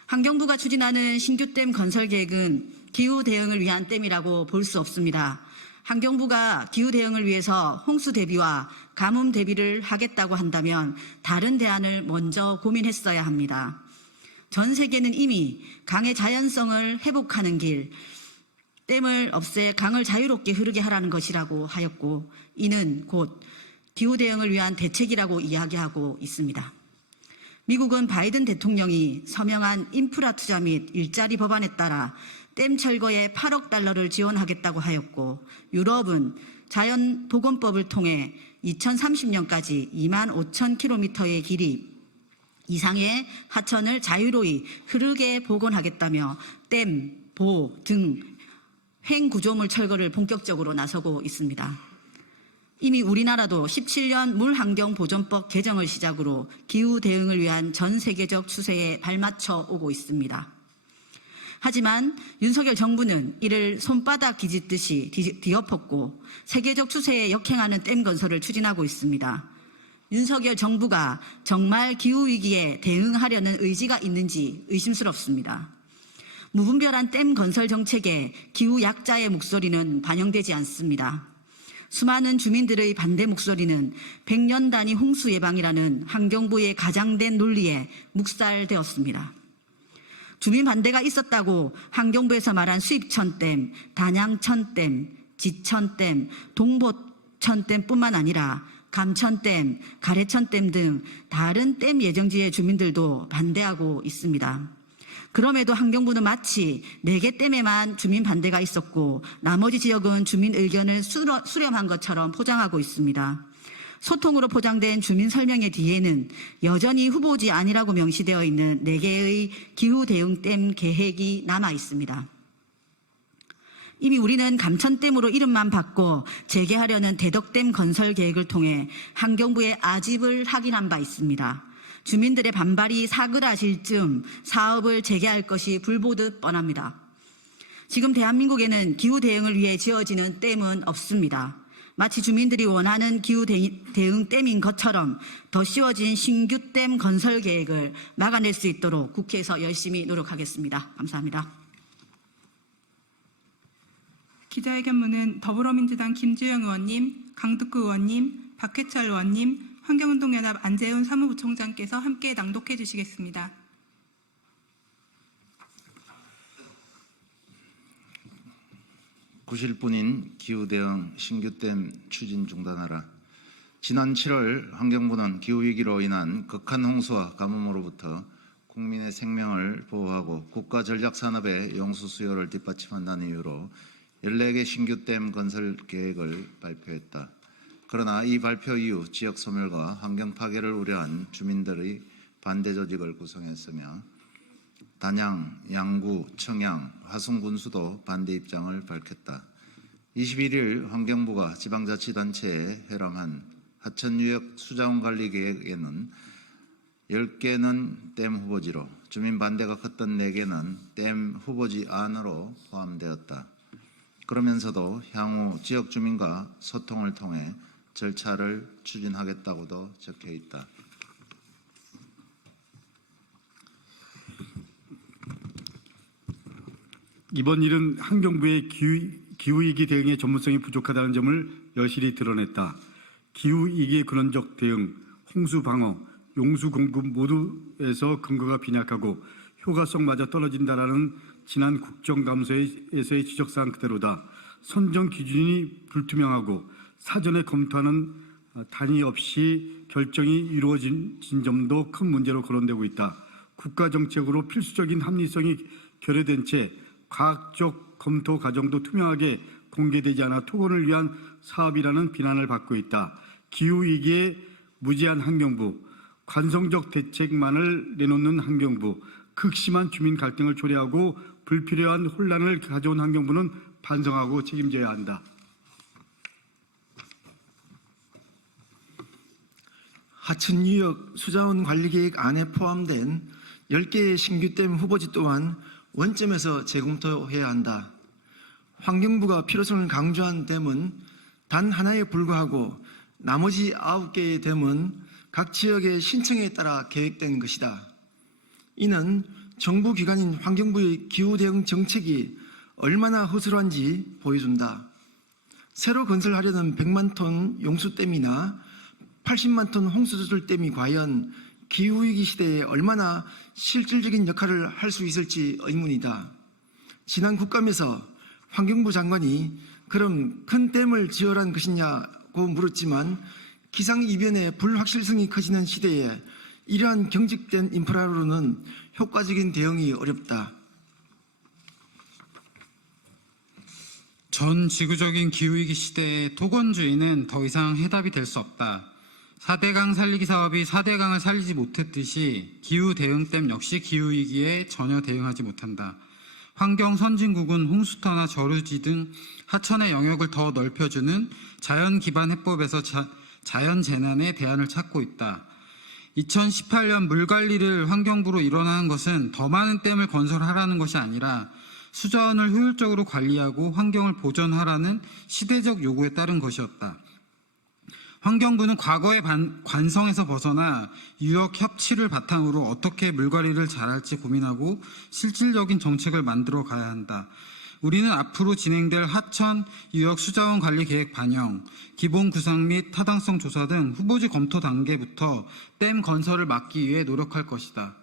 환경부가 추진하는 신규댐 건설 계획은 기후 대응을 위한 댐이라고 볼 수 없습니다. 환경부가 기후 대응을 위해서 홍수 대비와 가뭄 대비를 하겠다고 한다면 다른 대안을 먼저 고민했어야 합니다. 전 세계는 이미 강의 자연성을 회복하는 길, 댐을 없애 강을 자유롭게 흐르게 하라는 것이라고 하였고 이는 곧 기후 대응을 위한 대책이라고 이야기하고 있습니다. 미국은 바이든 대통령이 서명한 인프라 투자 및 일자리 법안에 따라 댐 철거에 8억 달러를 지원하겠다고 하였고 유럽은 자연복원법을 통해 2030년까지 2만 5천 킬로미터의 길이 이상의 하천을 자유로이 흐르게 복원하겠다며 댐, 보 등 횡구조물 철거를 본격적으로 나서고 있습니다. 이미 우리나라도 17년 물환경보전법 개정을 시작으로 기후 대응을 위한 전 세계적 추세에 발맞춰 오고 있습니다. 하지만 윤석열 정부는 이를 손바닥 뒤집듯이 뒤엎었고 세계적 추세에 역행하는 댐 건설을 추진하고 있습니다. 윤석열 정부가 정말 기후위기에 대응하려는 의지가 있는지 의심스럽습니다. 무분별한 댐 건설 정책에 기후 약자의 목소리는 반영되지 않습니다. 수많은 주민들의 반대 목소리는 100년 단위 홍수 예방이라는 환경부의 가장된 논리에 묵살되었습니다. 주민 반대가 있었다고 환경부에서 말한 수입천댐, 단양천댐, 지천댐, 동보천댐뿐만 아니라 감천댐, 가래천댐 등 다른 댐 예정지의 주민들도 반대하고 있습니다. 그럼에도 환경부는 마치 4개 댐에만 주민 반대가 있었고 나머지 지역은 주민 의견을 수렴한 것처럼 포장하고 있습니다. 소통으로 포장된 주민 설명회 뒤에는 여전히 후보지 아니라고 명시되어 있는 4개의 기후 대응 댐 계획이 남아 있습니다. 이미 우리는 감천댐으로 이름만 바꿔 재개하려는 대덕댐 건설 계획을 통해 환경부의 아집을 확인한 바 있습니다. 주민들의 반발이 사그라질 즈음 사업을 재개할 것이 불보듯 뻔합니다. 지금 대한민국에는 기후 대응을 위해 지어지는 댐은 없습니다. 마치 주민들이 원하는 기후 대응 댐인 것처럼 더 씌워진 신규 댐 건설 계획을 막아낼 수 있도록 국회에서 열심히 노력하겠습니다. 감사합니다. 기자회견문은 더불어민주당 김주영 의원님, 강덕구 의원님, 박회철 의원님, 환경운동연합 안재훈 사무부총장께서 함께 낭독해 주시겠습니다. 구실뿐인 기후대응 신규댐 추진 중단하라. 지난 7월 환경부는 기후위기로 인한 극한 홍수와 가뭄으로부터 국민의 생명을 보호하고 국가 전략산업의 용수 수요를 뒷받침한다는 이유로 14개 신규댐 건설 계획을 발표했다. 그러나 이 발표 이후 지역 소멸과 환경 파괴를 우려한 주민들의 반대 조직을 구성했으며 단양, 양구, 청양, 화순군수도 반대 입장을 밝혔다. 21일 환경부가 지방자치단체에 회람한 하천유역 수자원 관리 계획에는 10개는 댐 후보지로 주민 반대가 컸던 4개는 댐 후보지 안으로 포함되었다. 그러면서도 향후 지역 주민과 소통을 통해 절차를 추진하겠다고도 적혀 있다. 이번 일은 환경부의 기후위기 대응의 전문성이 부족하다는 점을 여실히 드러냈다. 기후위기의 근원적 대응, 홍수 방어, 용수 공급 모두에서 근거가 빈약하고 효과성마저 떨어진다라는 지난 국정감사에서의 지적사항 그대로다. 선정 기준이 불투명하고 사전에 검토하는 단위 없이 결정이 이루어진 점도 큰 문제로 거론되고 있다. 국가정책으로 필수적인 합리성이 결여된 채 과학적 검토 과정도 투명하게 공개되지 않아 토건을 위한 사업이라는 비난을 받고 있다. 기후위기에 무지한 환경부, 관성적 대책만을 내놓는 환경부, 극심한 주민 갈등을 초래하고 불필요한 혼란을 가져온 환경부는 반성하고 책임져야 한다. 하천유역 수자원 관리계획 안에 포함된 10개의 신규댐 후보지 또한 원점에서 재검토해야 한다. 환경부가 필요성을 강조한 댐은 단 하나에 불과하고 나머지 9개의 댐은 각 지역의 신청에 따라 계획된 것이다. 이는 정부 기관인 환경부의 기후대응 정책이 얼마나 허술한지 보여준다. 새로 건설하려는 100만 톤 용수댐이나 80만 톤 홍수조절댐이 과연 기후위기 시대에 얼마나 실질적인 역할을 할 수 있을지 의문이다. 지난 국감에서 환경부 장관이 그럼 큰 댐을 지어란 것이냐고 물었지만 기상이변의 불확실성이 커지는 시대에 이러한 경직된 인프라로는 효과적인 대응이 어렵다. 전 지구적인 기후위기 시대에 토건주의는 더 이상 해답이 될 수 없다. 4대강 살리기 사업이 4대강을 살리지 못했듯이 기후대응댐 역시 기후위기에 전혀 대응하지 못한다. 환경선진국은 홍수터나 저수지 등 하천의 영역을 더 넓혀주는 자연기반 해법에서 자연재난에 대안을 찾고 있다. 2018년 물관리를 환경부로 일원하는 것은 더 많은 댐을 건설하라는 것이 아니라 수자원을 효율적으로 관리하고 환경을 보존하라는 시대적 요구에 따른 것이었다. 환경부는 과거의 관성에서 벗어나 유역 협치를 바탕으로 어떻게 물관리를 잘할지 고민하고 실질적인 정책을 만들어 가야 한다. 우리는 앞으로 진행될 하천 유역 수자원 관리 계획 반영, 기본 구상 및 타당성 조사 등 후보지 검토 단계부터 댐 건설을 막기 위해 노력할 것이다.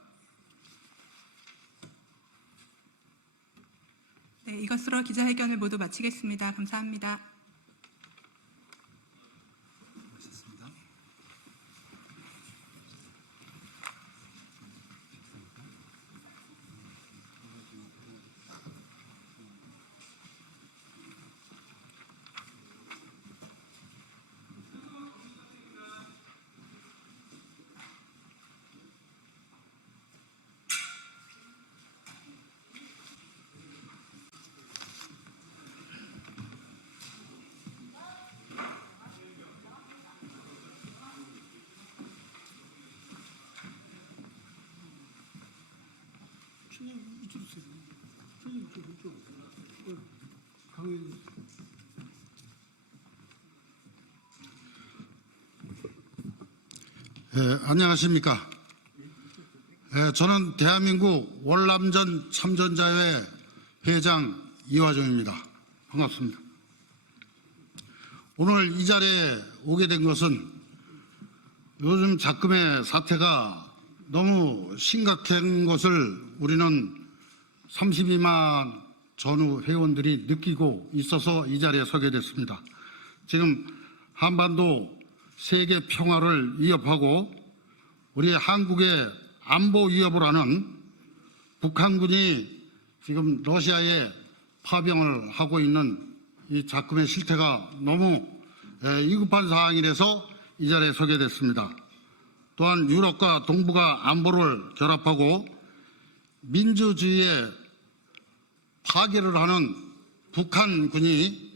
네, 이것으로 기자회견을 모두 마치겠습니다. 감사합니다. 안녕하십니까. 저는 대한민국 월남전 참전자회 회장 이화정입니다. 반갑습니다. 오늘 이 자리에 오게 된 것은 요즘 작금의 사태가 너무 심각한 것을 우리는 32만 전후 회원들이 느끼고 있어서 이 자리에 서게 됐습니다. 지금 한반도 세계 평화를 위협하고 우리 한국의 안보 위협을 하는 북한군이 지금 러시아에 파병을 하고 있는 이 작금의 실태가 너무 위급한 상황이라서 이 자리에 서게 됐습니다. 또한 유럽과 동북아 안보를 결합하고 민주주의에 파괴를 하는 북한군이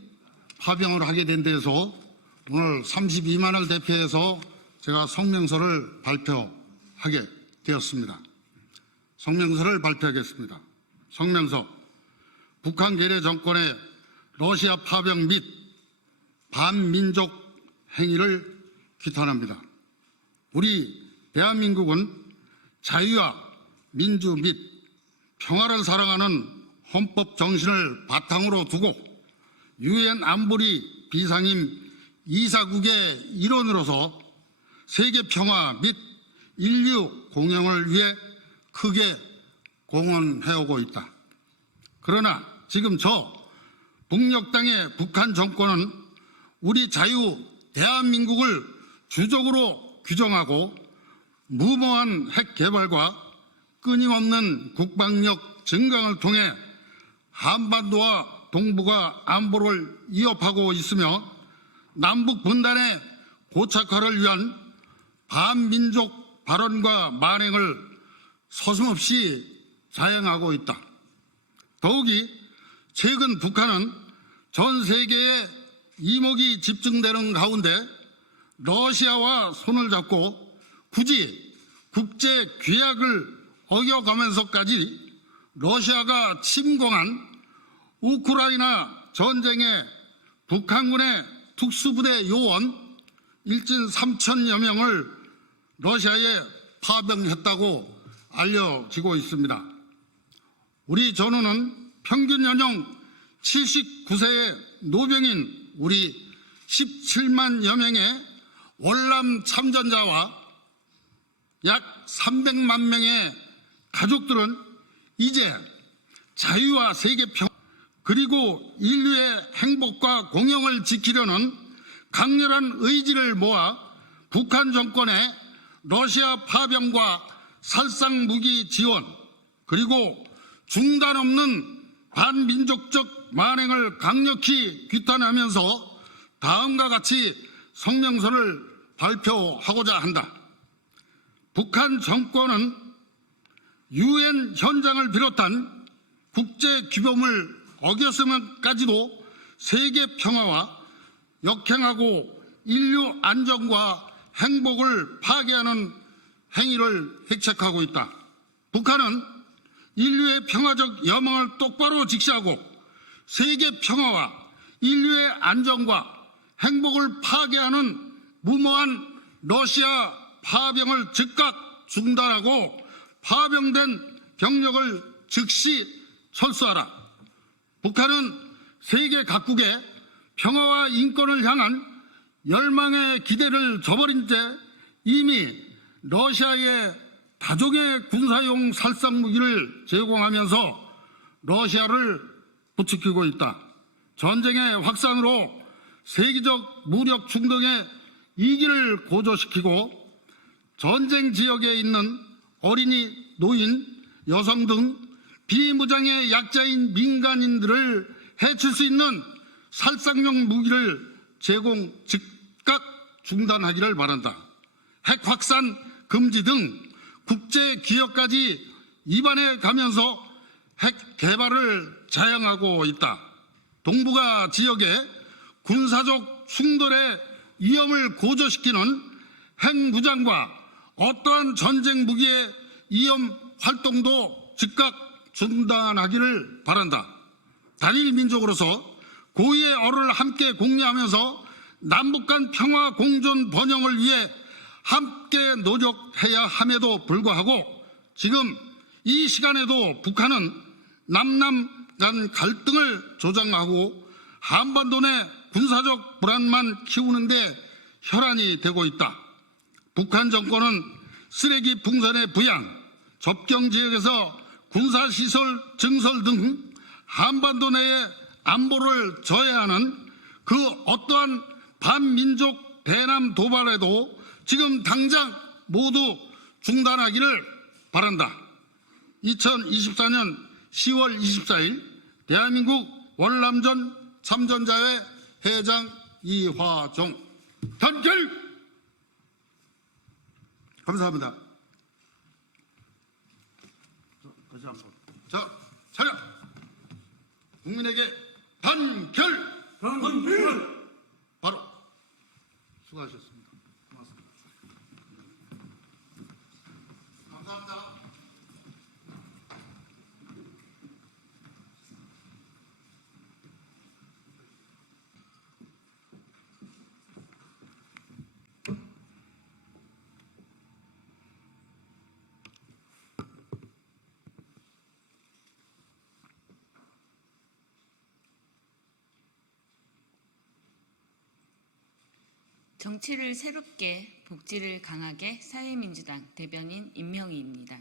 파병을 하게 된 데에서 오늘 32만을 대표해서 제가 성명서를 발표하게 되었습니다. 성명서를 발표하겠습니다. 성명서. 북한 괴뢰 정권의 러시아 파병 및 반민족 행위를 규탄합니다. 우리 대한민국은 자유와 민주 및 평화를 사랑하는 헌법 정신을 바탕으로 두고 유엔 안보리 비상임 이사국의 일원으로서 세계 평화 및 인류 공영을 위해 크게 공헌해오고 있다. 그러나 지금 저 북녘 땅의 북한 정권은 우리 자유 대한민국을 주적으로 규정하고 무모한 핵 개발과 끊임없는 국방력 증강을 통해 한반도와 동북아 안보를 위협하고 있으며 남북 분단의 고착화를 위한 반민족 발언과 만행을 서슴없이 자행하고 있다. 더욱이 최근 북한은 전 세계에 이목이 집중되는 가운데 러시아와 손을 잡고 굳이 국제 규약을 어겨가면서까지 러시아가 침공한 우크라이나 전쟁에 북한군의 특수부대 요원 일진 3천여 명을 러시아에 파병했다고 알려지고 있습니다. 우리 전우는 평균 연령 79세의 노병인 우리 17만여 명의 월남 참전자와 약 300만 명의 가족들은 이제 자유와 세계 평화 그리고 인류의 행복과 공영을 지키려는 강렬한 의지를 모아 북한 정권의 러시아 파병과 살상 무기 지원 그리고 중단 없는 반민족적 만행을 강력히 규탄하면서 다음과 같이 성명서를 발표하고자 한다. 북한 정권은 유엔 현장을 비롯한 국제 규범을 어겼으면까지도 세계 평화와 역행하고 인류 안정과 행복을 파괴하는 행위를 획책하고 있다. 북한은 인류의 평화적 여망을 똑바로 직시하고 세계 평화와 인류의 안정과 행복을 파괴하는 무모한 러시아 파병을 즉각 중단하고 파병된 병력을 즉시 철수하라. 북한은 세계 각국의 평화와 인권을 향한 열망의 기대를 저버린 채 이미 러시아에 다종의 군사용 살상 무기를 제공하면서 러시아를 부추기고 있다. 전쟁의 확산으로 세계적 무력 충동의 이기를 고조시키고 전쟁 지역에 있는 어린이, 노인, 여성 등 비무장의 약자인 민간인들을 해칠 수 있는 살상용 무기를 제공 즉각 중단하기를 바란다. 핵 확산 금지 등 국제 규약까지 위반해 가면서 핵 개발을 자행하고 있다. 동북아 지역의 군사적 충돌의 위험을 고조시키는 핵무장과 어떠한 전쟁 무기의 위험 활동도 즉각 중단하기를 바란다. 단일 민족으로서 고유의 어를 함께 공유하면서 남북 간 평화 공존 번영을 위해 함께 노력해야 함에도 불구하고 지금 이 시간에도 북한은 남남 간 갈등을 조장하고 한반도 내 군사적 불안만 키우는데 혈안이 되고 있다. 북한 정권은 쓰레기 풍선의 부양, 접경 지역에서 군사시설 증설 등 한반도 내의 안보를 저해하는 그 어떠한 반민족 대남 도발에도 지금 당장 모두 중단하기를 바란다. 2024년 10월 24일 대한민국 월남전 참전자회 회장 이화종. 단결! 감사합니다. 자, 차렷! 국민에게 단결! 바로 수고하셨습니다. 고맙습니다. 감사합니다. 정치를 새롭게, 복지를 강하게 사회민주당 대변인 임명희입니다.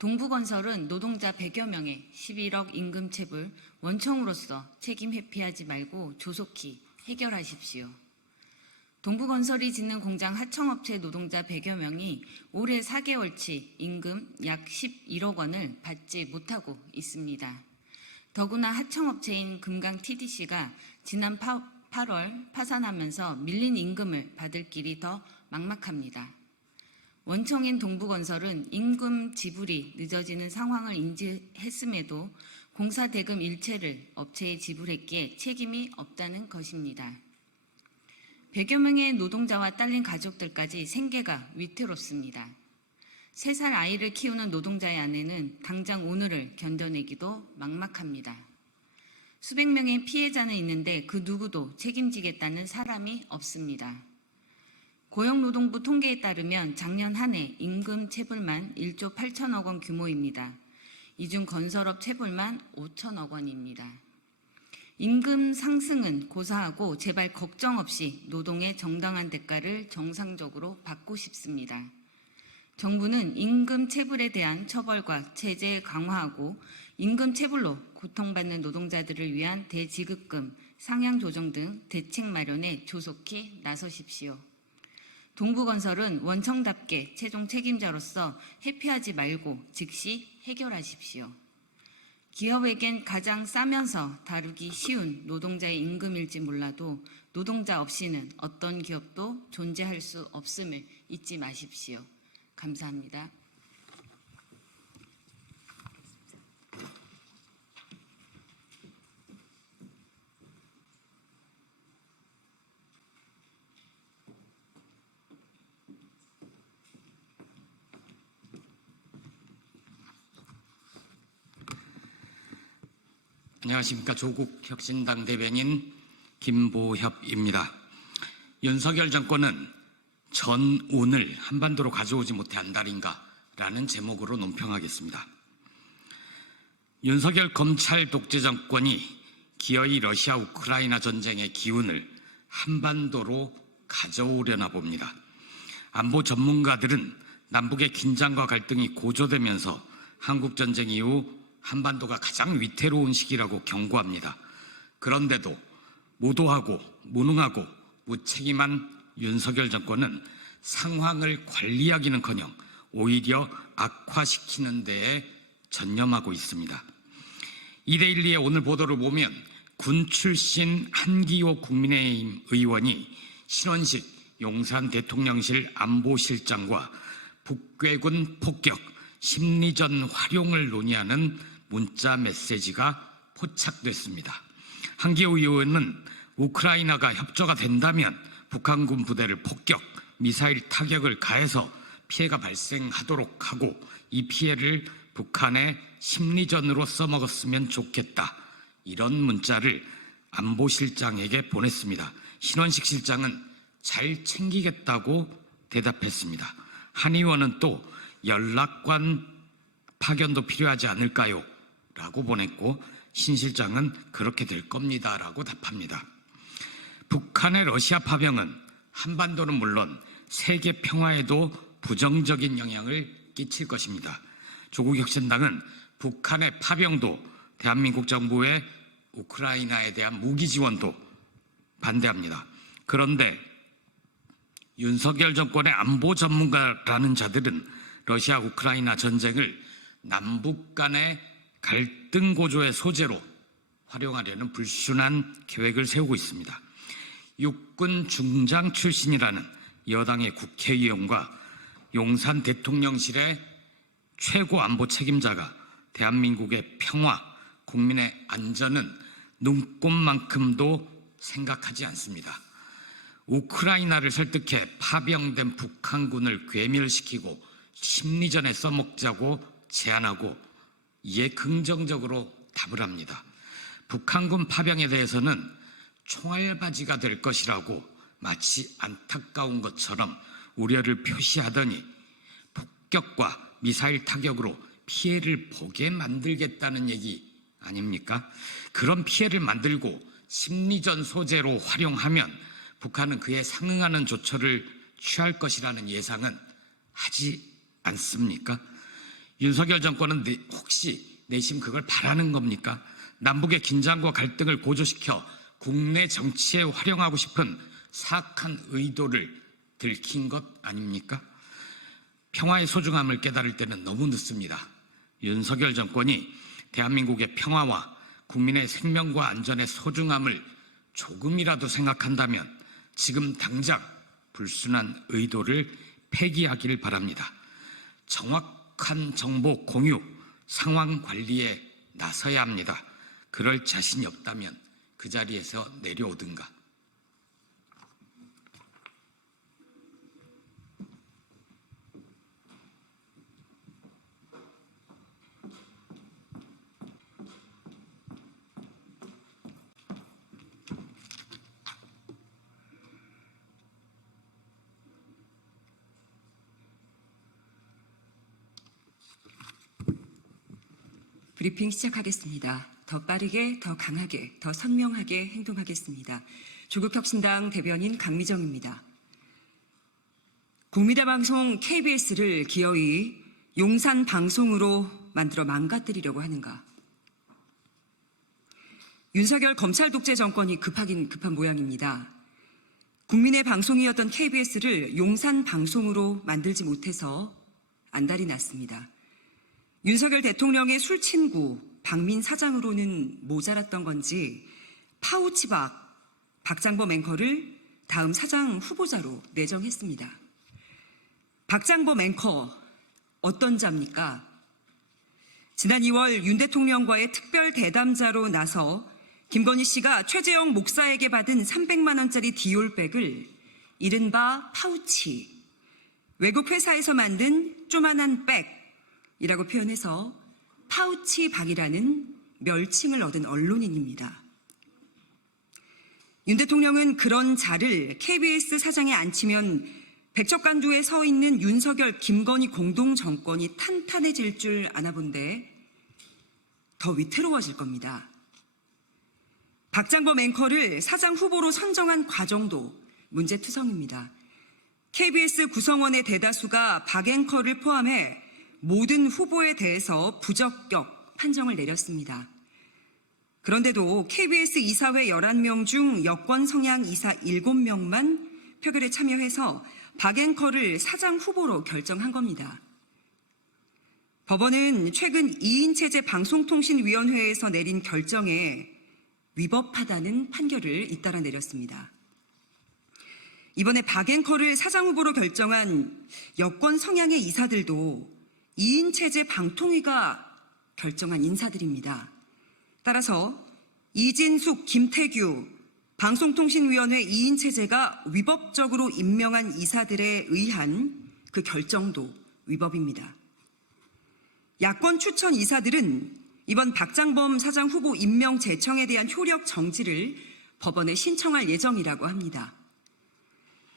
동부건설은 노동자 100여 명의 11억 임금체불 원청으로서 책임 회피하지 말고 조속히 해결하십시오. 동부건설이 짓는 공장 하청업체 노동자 100여 명이 올해 4개월치 임금 약 11억 원을 받지 못하고 있습니다. 더구나 하청업체인 금강 TDC가 지난 8월 파산하면서 밀린 임금을 받을 길이 더 막막합니다. 원청인 동부건설은 임금 지불이 늦어지는 상황을 인지했음에도 공사 대금 일체를 업체에 지불했기에 책임이 없다는 것입니다. 100여 명의 노동자와 딸린 가족들까지 생계가 위태롭습니다. 3살 아이를 키우는 노동자의 아내는 당장 오늘을 견뎌내기도 막막합니다. 수백 명의 피해자는 있는데 그 누구도 책임지겠다는 사람이 없습니다. 고용노동부 통계에 따르면 작년 한 해 임금 체불만 1조 8천억 원 규모입니다. 이 중 건설업 체불만 5천억 원입니다. 임금 상승은 고사하고 제발 걱정 없이 노동의 정당한 대가를 정상적으로 받고 싶습니다. 정부는 임금 체불에 대한 처벌과 제재 강화하고 임금 체불로 고통받는 노동자들을 위한 대지급금, 상향 조정 등 대책 마련에 조속히 나서십시오. 동부건설은 원청답게 최종 책임자로서 회피하지 말고 즉시 해결하십시오. 기업에겐 가장 싸면서 다루기 쉬운 노동자의 임금일지 몰라도 노동자 없이는 어떤 기업도 존재할 수 없음을 잊지 마십시오. 감사합니다. 안녕하십니까. 조국혁신당 대변인 김보협입니다. 윤석열 정권은 전운을 한반도로 가져오지 못해 안달인가라는 제목으로 논평하겠습니다. 윤석열 검찰 독재 정권이 기어이 러시아 우크라이나 전쟁의 기운을 한반도로 가져오려나 봅니다. 안보 전문가들은 남북의 긴장과 갈등이 고조되면서 한국전쟁 이후 한반도가 가장 위태로운 시기라고 경고합니다. 그런데도 무도하고 무능하고 무책임한 윤석열 정권은 상황을 관리하기는커녕 오히려 악화시키는 데에 전념하고 있습니다. 이데일리의 오늘 보도를 보면 군 출신 한기호 국민의힘 의원이 신원식 용산 대통령실 안보실장과 북괴군 폭격, 심리전 활용을 논의하는 문자 메시지가 포착됐습니다. 한기호 의원은 우크라이나가 협조가 된다면 북한군 부대를 폭격, 미사일 타격을 가해서 피해가 발생하도록 하고 이 피해를 북한의 심리전으로 써먹었으면 좋겠다. 이런 문자를 안보실장에게 보냈습니다. 신원식 실장은 잘 챙기겠다고 대답했습니다. 한 의원은 또 연락관 파견도 필요하지 않을까요? 라고 보냈고 신 실장은 그렇게 될 겁니다. 라고 답합니다. 북한의 러시아 파병은 한반도는 물론 세계 평화에도 부정적인 영향을 끼칠 것입니다. 조국혁신당은 북한의 파병도 대한민국 정부의 우크라이나에 대한 무기 지원도 반대합니다. 그런데 윤석열 정권의 안보 전문가라는 자들은 러시아 우크라이나 전쟁을 남북 간의 갈등 고조의 소재로 활용하려는 불순한 계획을 세우고 있습니다. 육군 중장 출신이라는 여당의 국회의원과 용산 대통령실의 최고 안보 책임자가 대한민국의 평화, 국민의 안전은 눈꼽만큼도 생각하지 않습니다. 우크라이나를 설득해 파병된 북한군을 괴멸시키고 심리전에 써먹자고 제안하고 이에 긍정적으로 답을 합니다. 북한군 파병에 대해서는 총알바지가 될 것이라고 마치 안타까운 것처럼 우려를 표시하더니 폭격과 미사일 타격으로 피해를 보게 만들겠다는 얘기 아닙니까? 그런 피해를 만들고 심리전 소재로 활용하면 북한은 그에 상응하는 조처를 취할 것이라는 예상은 하지 않습니까? 윤석열 정권은 혹시 내심 그걸 바라는 겁니까? 남북의 긴장과 갈등을 고조시켜 국내 정치에 활용하고 싶은 사악한 의도를 들킨 것 아닙니까? 평화의 소중함을 깨달을 때는 너무 늦습니다. 윤석열 정권이 대한민국의 평화와 국민의 생명과 안전의 소중함을 조금이라도 생각한다면 지금 당장 불순한 의도를 폐기하기를 바랍니다. 정확한 정보 공유, 상황 관리에 나서야 합니다. 그럴 자신이 없다면 그 자리에서 내려오든가. 브리핑 시작하겠습니다. 더 빠르게, 더 강하게, 더 선명하게 행동하겠습니다. 조국혁신당 대변인 강미정입니다. 국민의방송 KBS를 기어이 용산 방송으로 만들어 망가뜨리려고 하는가? 윤석열 검찰 독재 정권이 급하긴 급한 모양입니다. 국민의 방송이었던 KBS를 용산 방송으로 만들지 못해서 안달이 났습니다. 윤석열 대통령의 술친구 박민 사장으로는 모자랐던 건지 파우치박 박장범 앵커를 다음 사장 후보자로 내정했습니다. 박장범 앵커 어떤 자입니까? 지난 2월 윤 대통령과의 특별 대담자로 나서 김건희 씨가 최재형 목사에게 받은 300만 원짜리 디올백을 이른바 파우치, 외국 회사에서 만든 조만한 백이라고 표현해서 파우치박이라는 멸칭을 얻은 언론인입니다. 윤 대통령은 그런 자를 KBS 사장에 앉히면 백척간두에 서 있는 윤석열, 김건희 공동정권이 탄탄해질 줄 아나 본데 더 위태로워질 겁니다. 박장범 앵커를 사장 후보로 선정한 과정도 문제투성입니다. KBS 구성원의 대다수가 박 앵커를 포함해 모든 후보에 대해서 부적격 판정을 내렸습니다. 그런데도 KBS 이사회 11명 중 여권 성향 이사 7명만 표결에 참여해서 박 앵커를 사장 후보로 결정한 겁니다. 법원은 최근 2인 체제 방송통신위원회에서 내린 결정에 위법하다는 판결을 잇따라 내렸습니다. 이번에 박 앵커를 사장 후보로 결정한 여권 성향의 이사들도 2인 체제 방통위가 결정한 인사들입니다. 따라서 이진숙, 김태규 방송통신위원회 2인 체제가 위법적으로 임명한 이사들에 의한 그 결정도 위법입니다. 야권 추천 이사들은 이번 박장범 사장 후보 임명 제청에 대한 효력 정지를 법원에 신청할 예정이라고 합니다.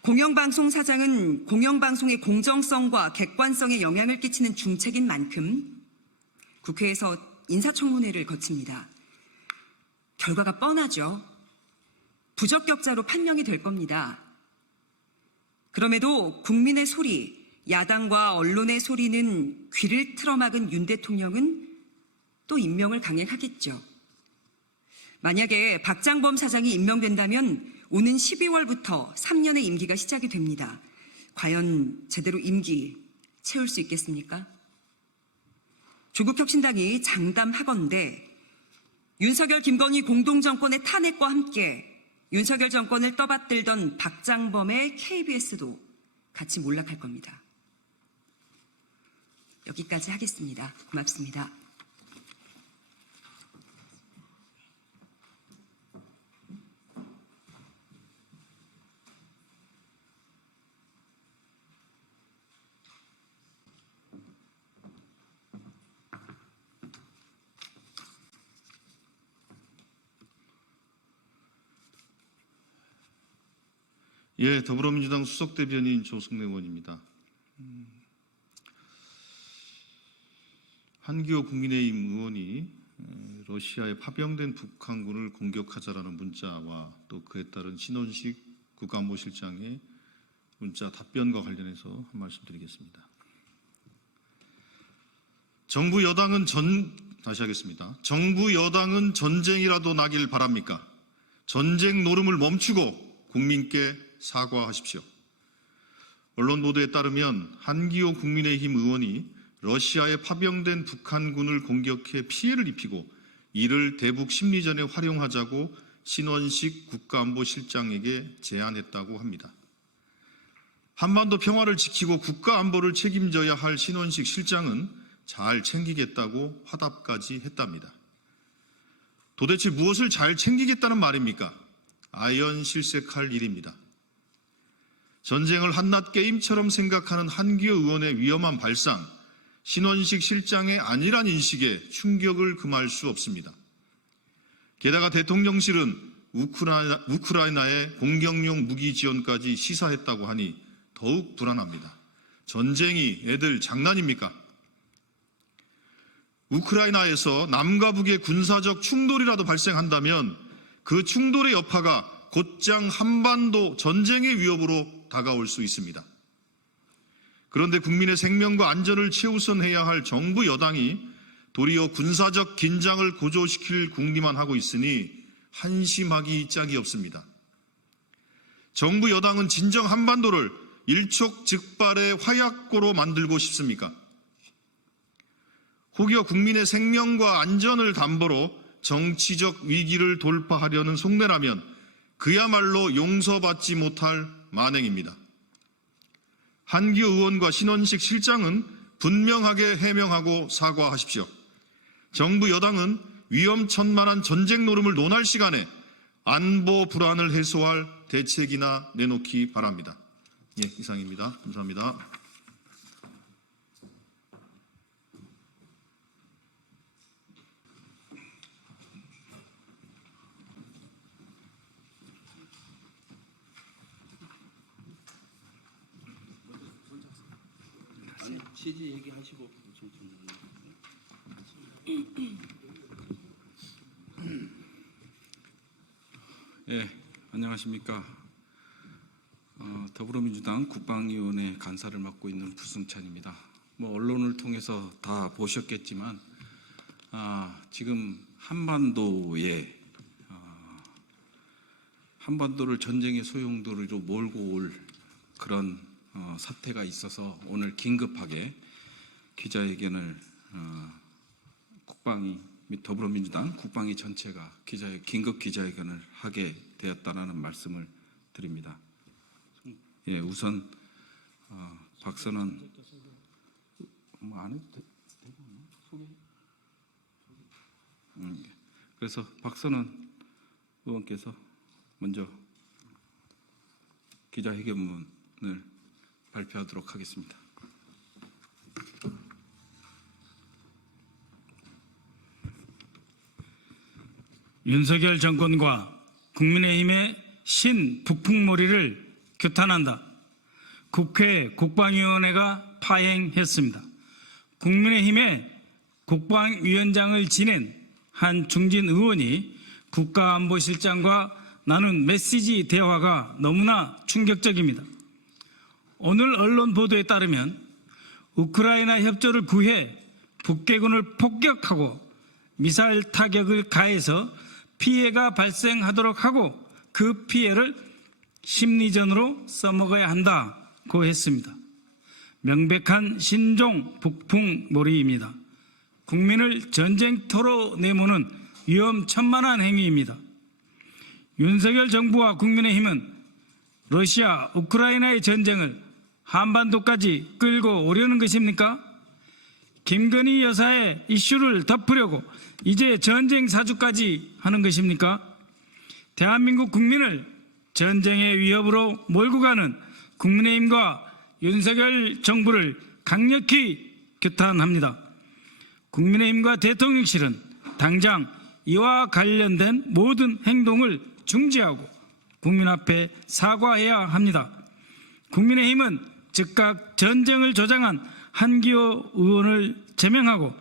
공영방송 사장은 공영방송의 공정성과 객관성에 영향을 끼치는 중책인 만큼 국회에서 인사청문회를 거칩니다. 결과가 뻔하죠. 부적격자로 판명이 될 겁니다. 그럼에도 국민의 소리, 야당과 언론의 소리는 귀를 틀어막은 윤 대통령은 또 임명을 강행하겠죠. 만약에 박장범 사장이 임명된다면 오는 12월부터 3년의 임기가 시작이 됩니다. 과연 제대로 임기 채울 수 있겠습니까? 조국혁신당이 장담하건대 윤석열, 김건희 공동정권의 탄핵과 함께 윤석열 정권을 떠받들던 박장범의 KBS도 같이 몰락할 겁니다. 여기까지 하겠습니다. 고맙습니다. 예, 더불어민주당 수석대변인 조승래 의원입니다. 한기호 국민의힘 의원이 러시아에 파병된 북한군을 공격하자라는 문자와 또 그에 따른 신원식 국가안보실장의 문자 답변과 관련해서 한 말씀 드리겠습니다. 정부 여당은 전쟁이라도 나길 바랍니까? 전쟁 노름을 멈추고 국민께 사과하십시오. 언론 보도에 따르면 한기호 국민의힘 의원이 러시아에 파병된 북한군을 공격해 피해를 입히고 이를 대북 심리전에 활용하자고 신원식 국가안보실장에게 제안했다고 합니다. 한반도 평화를 지키고 국가안보를 책임져야 할 신원식 실장은 잘 챙기겠다고 화답까지 했답니다. 도대체 무엇을 잘 챙기겠다는 말입니까? 아연실색할 일입니다. 전쟁을 한낱 게임처럼 생각하는 한기호 의원의 위험한 발상, 신원식 실장의 안일한 인식에 충격을 금할 수 없습니다. 게다가 대통령실은 우크라이나에 공격용 무기 지원까지 시사했다고 하니 더욱 불안합니다. 전쟁이 애들 장난입니까? 우크라이나에서 남과 북의 군사적 충돌이라도 발생한다면 그 충돌의 여파가 곧장 한반도 전쟁의 위협으로 다가올 수 있습니다. 그런데 국민의 생명과 안전을 최우선해야 할 정부 여당이 도리어 군사적 긴장을 고조시킬 궁리만 하고 있으니 한심하기 짝이 없습니다. 정부 여당은 진정 한반도를 일촉즉발의 화약고로 만들고 싶습니까? 혹여 국민의 생명과 안전을 담보로 정치적 위기를 돌파하려는 속내라면 그야말로 용서받지 못할 만행입니다. 한기호 의원과 신원식 실장은 분명하게 해명하고 사과하십시오. 정부 여당은 위험천만한 전쟁 노름을 논할 시간에 안보 불안을 해소할 대책이나 내놓기 바랍니다. 예, 이상입니다. 감사합니다. 취지 얘기하시고 예, 안녕하십니까. 더불어민주당 국방위원회 간사를 맡고 있는 부승찬입니다. 언론을 통해서 다 보셨겠지만 지금 한반도를 전쟁의 소용돌이로 몰고 올 그런 사태가 있어서 오늘 긴급하게 기자회견을 국방위 및 더불어민주당 국방위 전체가 긴급 기자회견을 하게 되었다라는 말씀을 드립니다. 예, 우선 박선원 안 해도 되고 소개. 그래서 박선원 의원께서 먼저 기자회견문을 발표하도록 하겠습니다. 윤석열 정권과 국민의힘의 신북풍몰이를 규탄한다. 국회 국방위원회가 파행했습니다. 국민의힘의 국방위원장을 지낸 한 중진 의원이 국가안보실장과 나눈 메시지 대화가 너무나 충격적입니다. 오늘 언론 보도에 따르면 우크라이나 협조를 구해 북괴군을 폭격하고 미사일 타격을 가해서 피해가 발생하도록 하고 그 피해를 심리전으로 써먹어야 한다고 했습니다. 명백한 신종 북풍몰이입니다. 국민을 전쟁터로 내모는 위험천만한 행위입니다. 윤석열 정부와 국민의힘은 러시아, 우크라이나의 전쟁을 한반도까지 끌고 오려는 것입니까? 김건희 여사의 이슈를 덮으려고 이제 전쟁 사주까지 하는 것입니까? 대한민국 국민을 전쟁의 위협으로 몰고 가는 국민의힘과 윤석열 정부를 강력히 규탄합니다. 국민의힘과 대통령실은 당장 이와 관련된 모든 행동을 중지하고 국민 앞에 사과해야 합니다. 국민의힘은 즉각 전쟁을 조장한 한기호 의원을 제명하고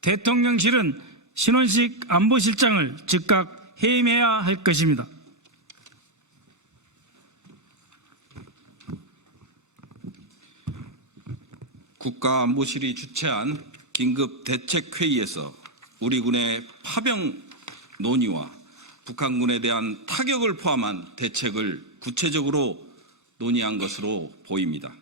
대통령실은 신원식 안보실장을 즉각 해임해야 할 것입니다. 국가안보실이 주최한 긴급대책회의에서 우리 군의 파병 논의와 북한군에 대한 타격을 포함한 대책을 구체적으로 논의한 것으로 보입니다.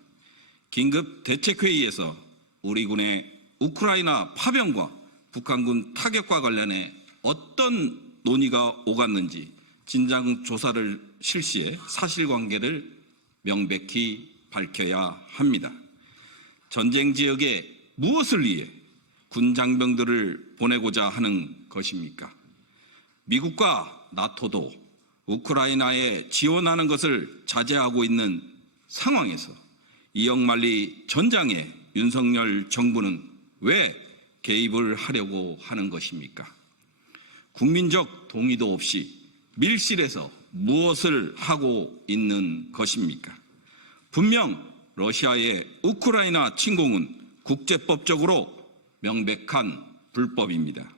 긴급대책회의에서 우리 군의 우크라이나 파병과 북한군 타격과 관련해 어떤 논의가 오갔는지 진상조사를 실시해 사실관계를 명백히 밝혀야 합니다. 전쟁 지역에 무엇을 위해 군 장병들을 보내고자 하는 것입니까? 미국과 나토도 우크라이나에 지원하는 것을 자제하고 있는 상황에서 이역만리 전장에 윤석열 정부는 왜 개입을 하려고 하는 것입니까? 국민적 동의도 없이 밀실에서 무엇을 하고 있는 것입니까? 분명 러시아의 우크라이나 침공은 국제법적으로 명백한 불법입니다.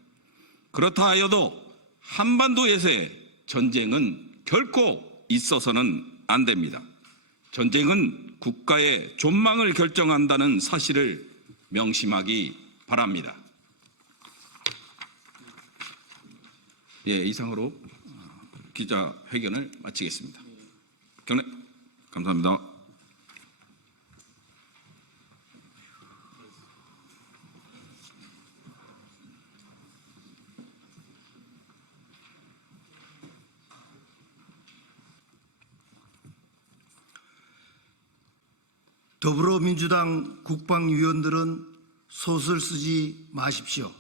그렇다 하여도 한반도에서의 전쟁은 결코 있어서는 안 됩니다. 전쟁은 국가의 존망을 결정한다는 사실을 명심하기 바랍니다. 이상으로 기자회견을 마치겠습니다. 감사합니다. 더불어민주당 국방위원들은 소설 쓰지 마십시오.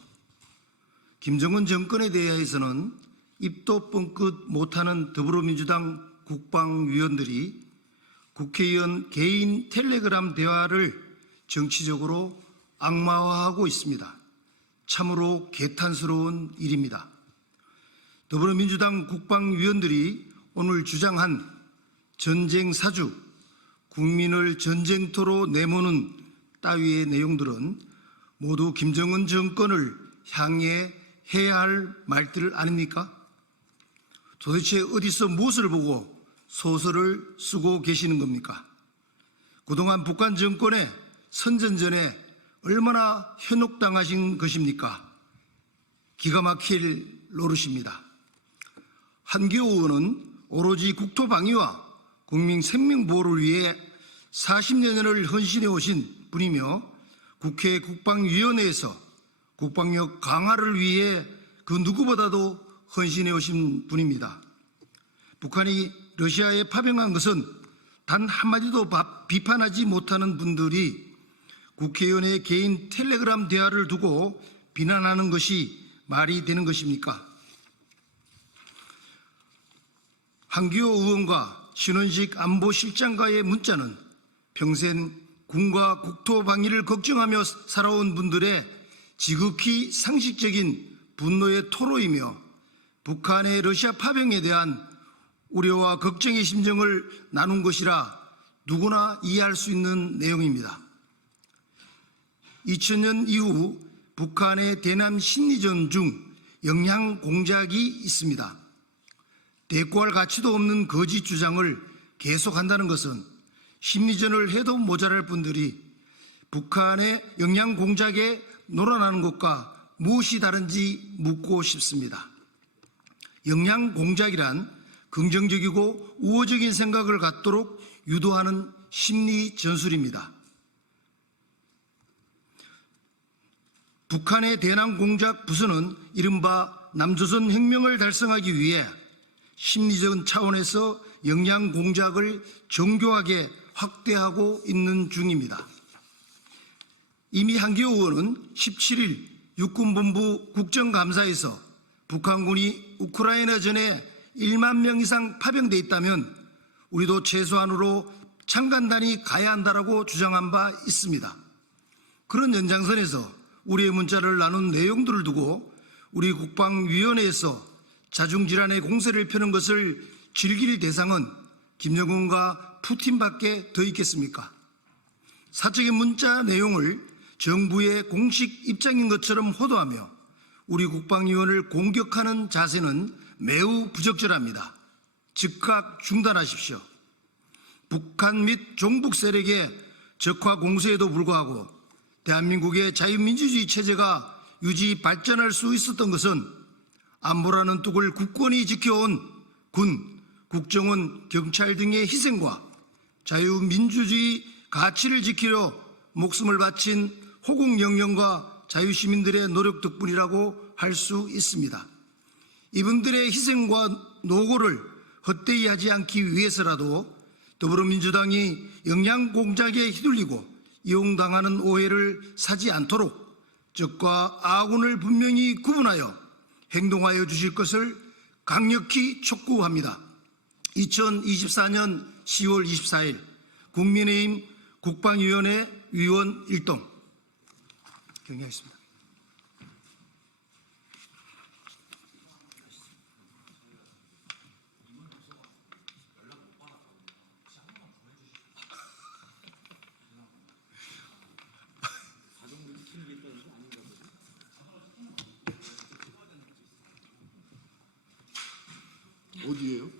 김정은 정권에 대해서는 입도 뻥끗 못하는 더불어민주당 국방위원들이 국회의원 개인 텔레그램 대화를 정치적으로 악마화하고 있습니다. 참으로 개탄스러운 일입니다. 더불어민주당 국방위원들이 오늘 주장한 전쟁 사주, 국민을 전쟁터로 내모는 따위의 내용들은 모두 김정은 정권을 향해 해야 할 말들 아닙니까? 도대체 어디서 무엇을 보고 소설을 쓰고 계시는 겁니까? 그동안 북한 정권의 선전전에 얼마나 현혹당하신 것입니까? 기가 막힐 노릇입니다. 한기호 의원은 오로지 국토방위와 국민 생명보호를 위해 40년을 헌신해 오신 분이며 국회 국방위원회에서 국방력 강화를 위해 그 누구보다도 헌신해 오신 분입니다. 북한이 러시아에 파병한 것은 단 한마디도 비판하지 못하는 분들이 국회의원의 개인 텔레그램 대화를 두고 비난하는 것이 말이 되는 것입니까? 한기호 의원과 신원식 안보실장과의 문자는 평생 군과 국토방위를 걱정하며 살아온 분들의 지극히 상식적인 분노의 토로이며 북한의 러시아 파병에 대한 우려와 걱정의 심정을 나눈 것이라 누구나 이해할 수 있는 내용입니다. 2000년 이후 북한의 대남 심리전 중 영양 공작이 있습니다. 대꾸할 가치도 없는 거짓 주장을 계속한다는 것은 심리전을 해도 모자랄 분들이 북한의 영양 공작에 놀아나는 것과 무엇이 다른지 묻고 싶습니다. 영양 공작이란 긍정적이고 우호적인 생각을 갖도록 유도하는 심리 전술입니다. 북한의 대남 공작 부서는 이른바 남조선 혁명을 달성하기 위해 심리적 차원에서 영양 공작을 정교하게 확대하고 있는 중입니다. 이미 한기호 의원은 17일 육군본부 국정감사에서 북한군이 우크라이나 전에 1만 명 이상 파병돼 있다면 우리도 최소한으로 창간단이 가야 한다라고 주장한 바 있습니다. 그런 연장선에서 우리의 문자를 나눈 내용들을 두고 우리 국방위원회에서 자중질환의 공세를 펴는 것을 즐길 대상은 김정은과 푸틴밖에 더 있겠습니까? 사적인 문자 내용을 정부의 공식 입장인 것처럼 호도하며 우리 국방위원을 공격하는 자세는 매우 부적절합니다. 즉각 중단하십시오. 북한 및 종북 세력의 적화 공세에도 불구하고 대한민국의 자유민주주의 체제가 유지 발전할 수 있었던 것은 안보라는 뚝을 굳건히 지켜온 군, 국정원, 경찰 등의 희생과 자유민주주의 가치를 지키려 목숨을 바친 호국영령과 자유시민들의 노력 덕분이라고 할 수 있습니다. 이분들의 희생과 노고를 헛되이 하지 않기 위해서라도 더불어민주당이 영양공작에 휘둘리고 이용당하는 오해를 사지 않도록 적과 아군을 분명히 구분하여 행동하여 주실 것을 강력히 촉구합니다. 2024년 10월 24일 국민의힘 국방위원회 위원 1동 경의하겠습니다. 어디예요?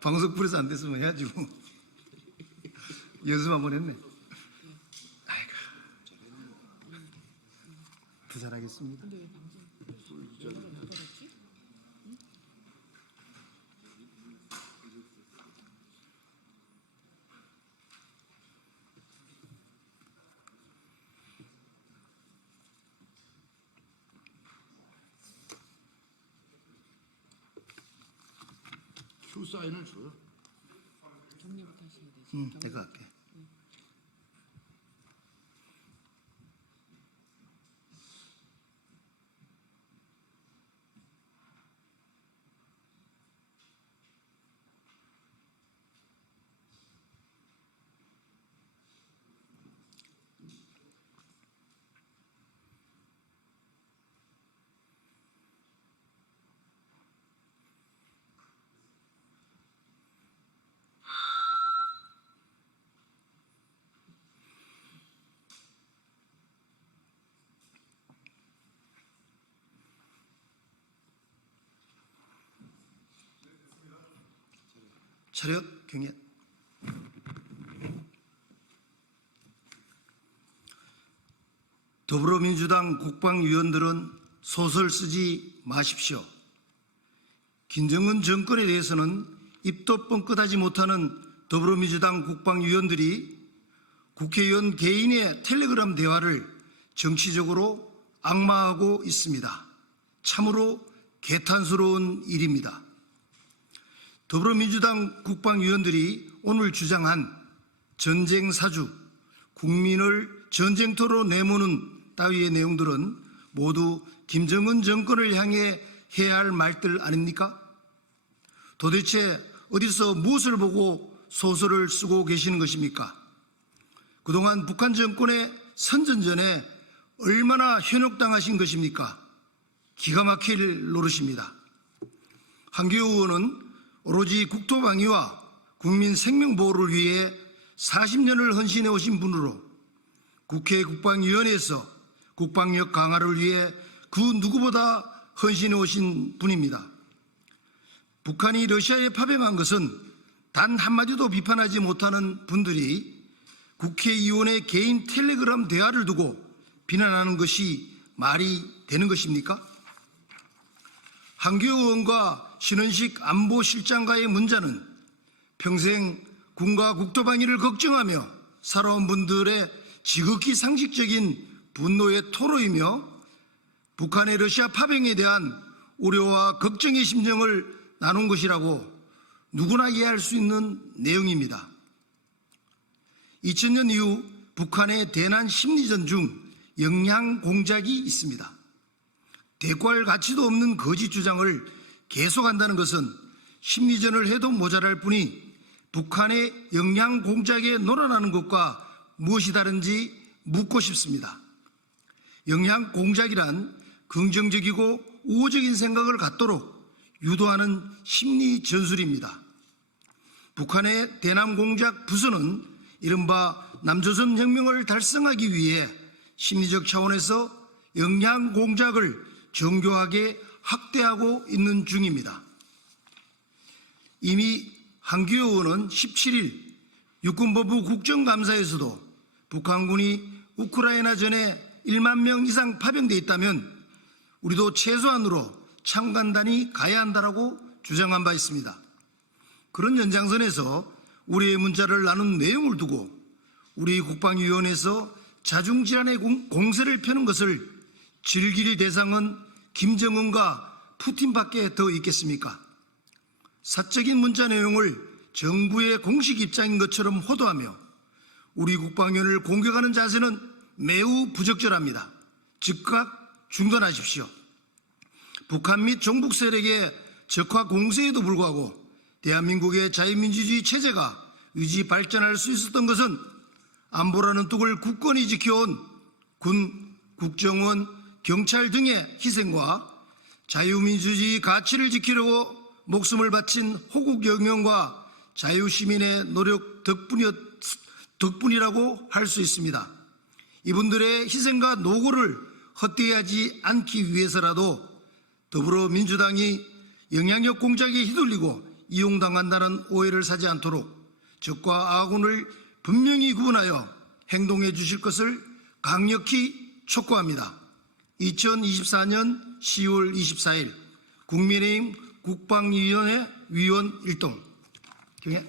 방송 풀에서 안 됐으면 해야지 뭐. 연습 한번 했네. 아이고. 부산하겠습니다. 큐 사인을 줘요. 내가 할게. 차렷 경례. 더불어민주당 국방위원들은 소설 쓰지 마십시오. 김정은 정권에 대해서는 입도 뻥끗하지 못하는 더불어민주당 국방위원들이 국회의원 개인의 텔레그램 대화를 정치적으로 악마하고 있습니다. 참으로 개탄스러운 일입니다. 더불어민주당 국방위원들이 오늘 주장한 전쟁 사주, 국민을 전쟁터로 내모는 따위의 내용들은 모두 김정은 정권을 향해 해야 할 말들 아닙니까? 도대체 어디서 무엇을 보고 소설을 쓰고 계시는 것입니까? 그동안 북한 정권의 선전전에 얼마나 현혹당하신 것입니까? 기가 막힐 노릇입니다. 한기호 의원은 오로지 국토방위와 국민 생명보호를 위해 40년을 헌신해 오신 분으로 국회 국방위원회에서 국방력 강화를 위해 그 누구보다 헌신해 오신 분입니다. 북한이 러시아에 파병한 것은 단 한마디도 비판하지 못하는 분들이 국회의원의 개인 텔레그램 대화를 두고 비난하는 것이 말이 되는 것입니까? 한교호 의원과 신원식 안보실장과의 문자는 평생 군과 국토방위를 걱정하며 살아온 분들의 지극히 상식적인 분노의 토로이며 북한의 러시아 파병에 대한 우려와 걱정의 심정을 나눈 것이라고 누구나 이해할 수 있는 내용입니다. 2000년 이후 북한의 대남 심리전 중 영양 공작이 있습니다. 대꾸할 가치도 없는 거짓 주장을 계속한다는 것은 심리전을 해도 모자랄 뿐이 북한의 영양 공작에 놀아나는 것과 무엇이 다른지 묻고 싶습니다. 영양 공작이란 긍정적이고 우호적인 생각을 갖도록 유도하는 심리 전술입니다. 북한의 대남 공작 부서는 이른바 남조선 혁명을 달성하기 위해 심리적 차원에서 영양 공작을 정교하게 확대하고 있는 중입니다. 이미 한교호 의원은 17일 육군본부 국정감사에서도 북한군이 우크라이나 전에 1만 명 이상 파병돼 있다면 우리도 최소한으로 참관단이 가야 한다라고 주장한 바 있습니다. 그런 연장선에서 우리의 문자를 나눈 내용을 두고 우리 국방위원회에서 자중질환의 공세를 펴는 것을 즐길 대상은 김정은과 푸틴밖에 더 있겠습니까? 사적인 문자 내용을 정부의 공식 입장인 것처럼 호도하며 우리 국방위원회를 공격하는 자세는 매우 부적절합니다. 즉각 중단하십시오. 북한 및 종북 세력의 적화 공세에도 불구하고 대한민국의 자유민주주의 체제가 유지 발전할 수 있었던 것은 안보라는 뚝을 굳건히 지켜온 군, 국정원, 경찰 등의 희생과 자유민주주의 가치를 지키려고 목숨을 바친 호국 영령과 자유시민의 노력 덕분이라고 할 수 있습니다. 이분들의 희생과 노고를 헛되이 않기 위해서라도 더불어민주당이 영향력 공작에 휘둘리고 이용당한다는 오해를 사지 않도록 적과 아군을 분명히 구분하여 행동해 주실 것을 강력히 촉구합니다. 2024년 10월 24일 국민의힘 국방위원회 위원 일동. 경혜.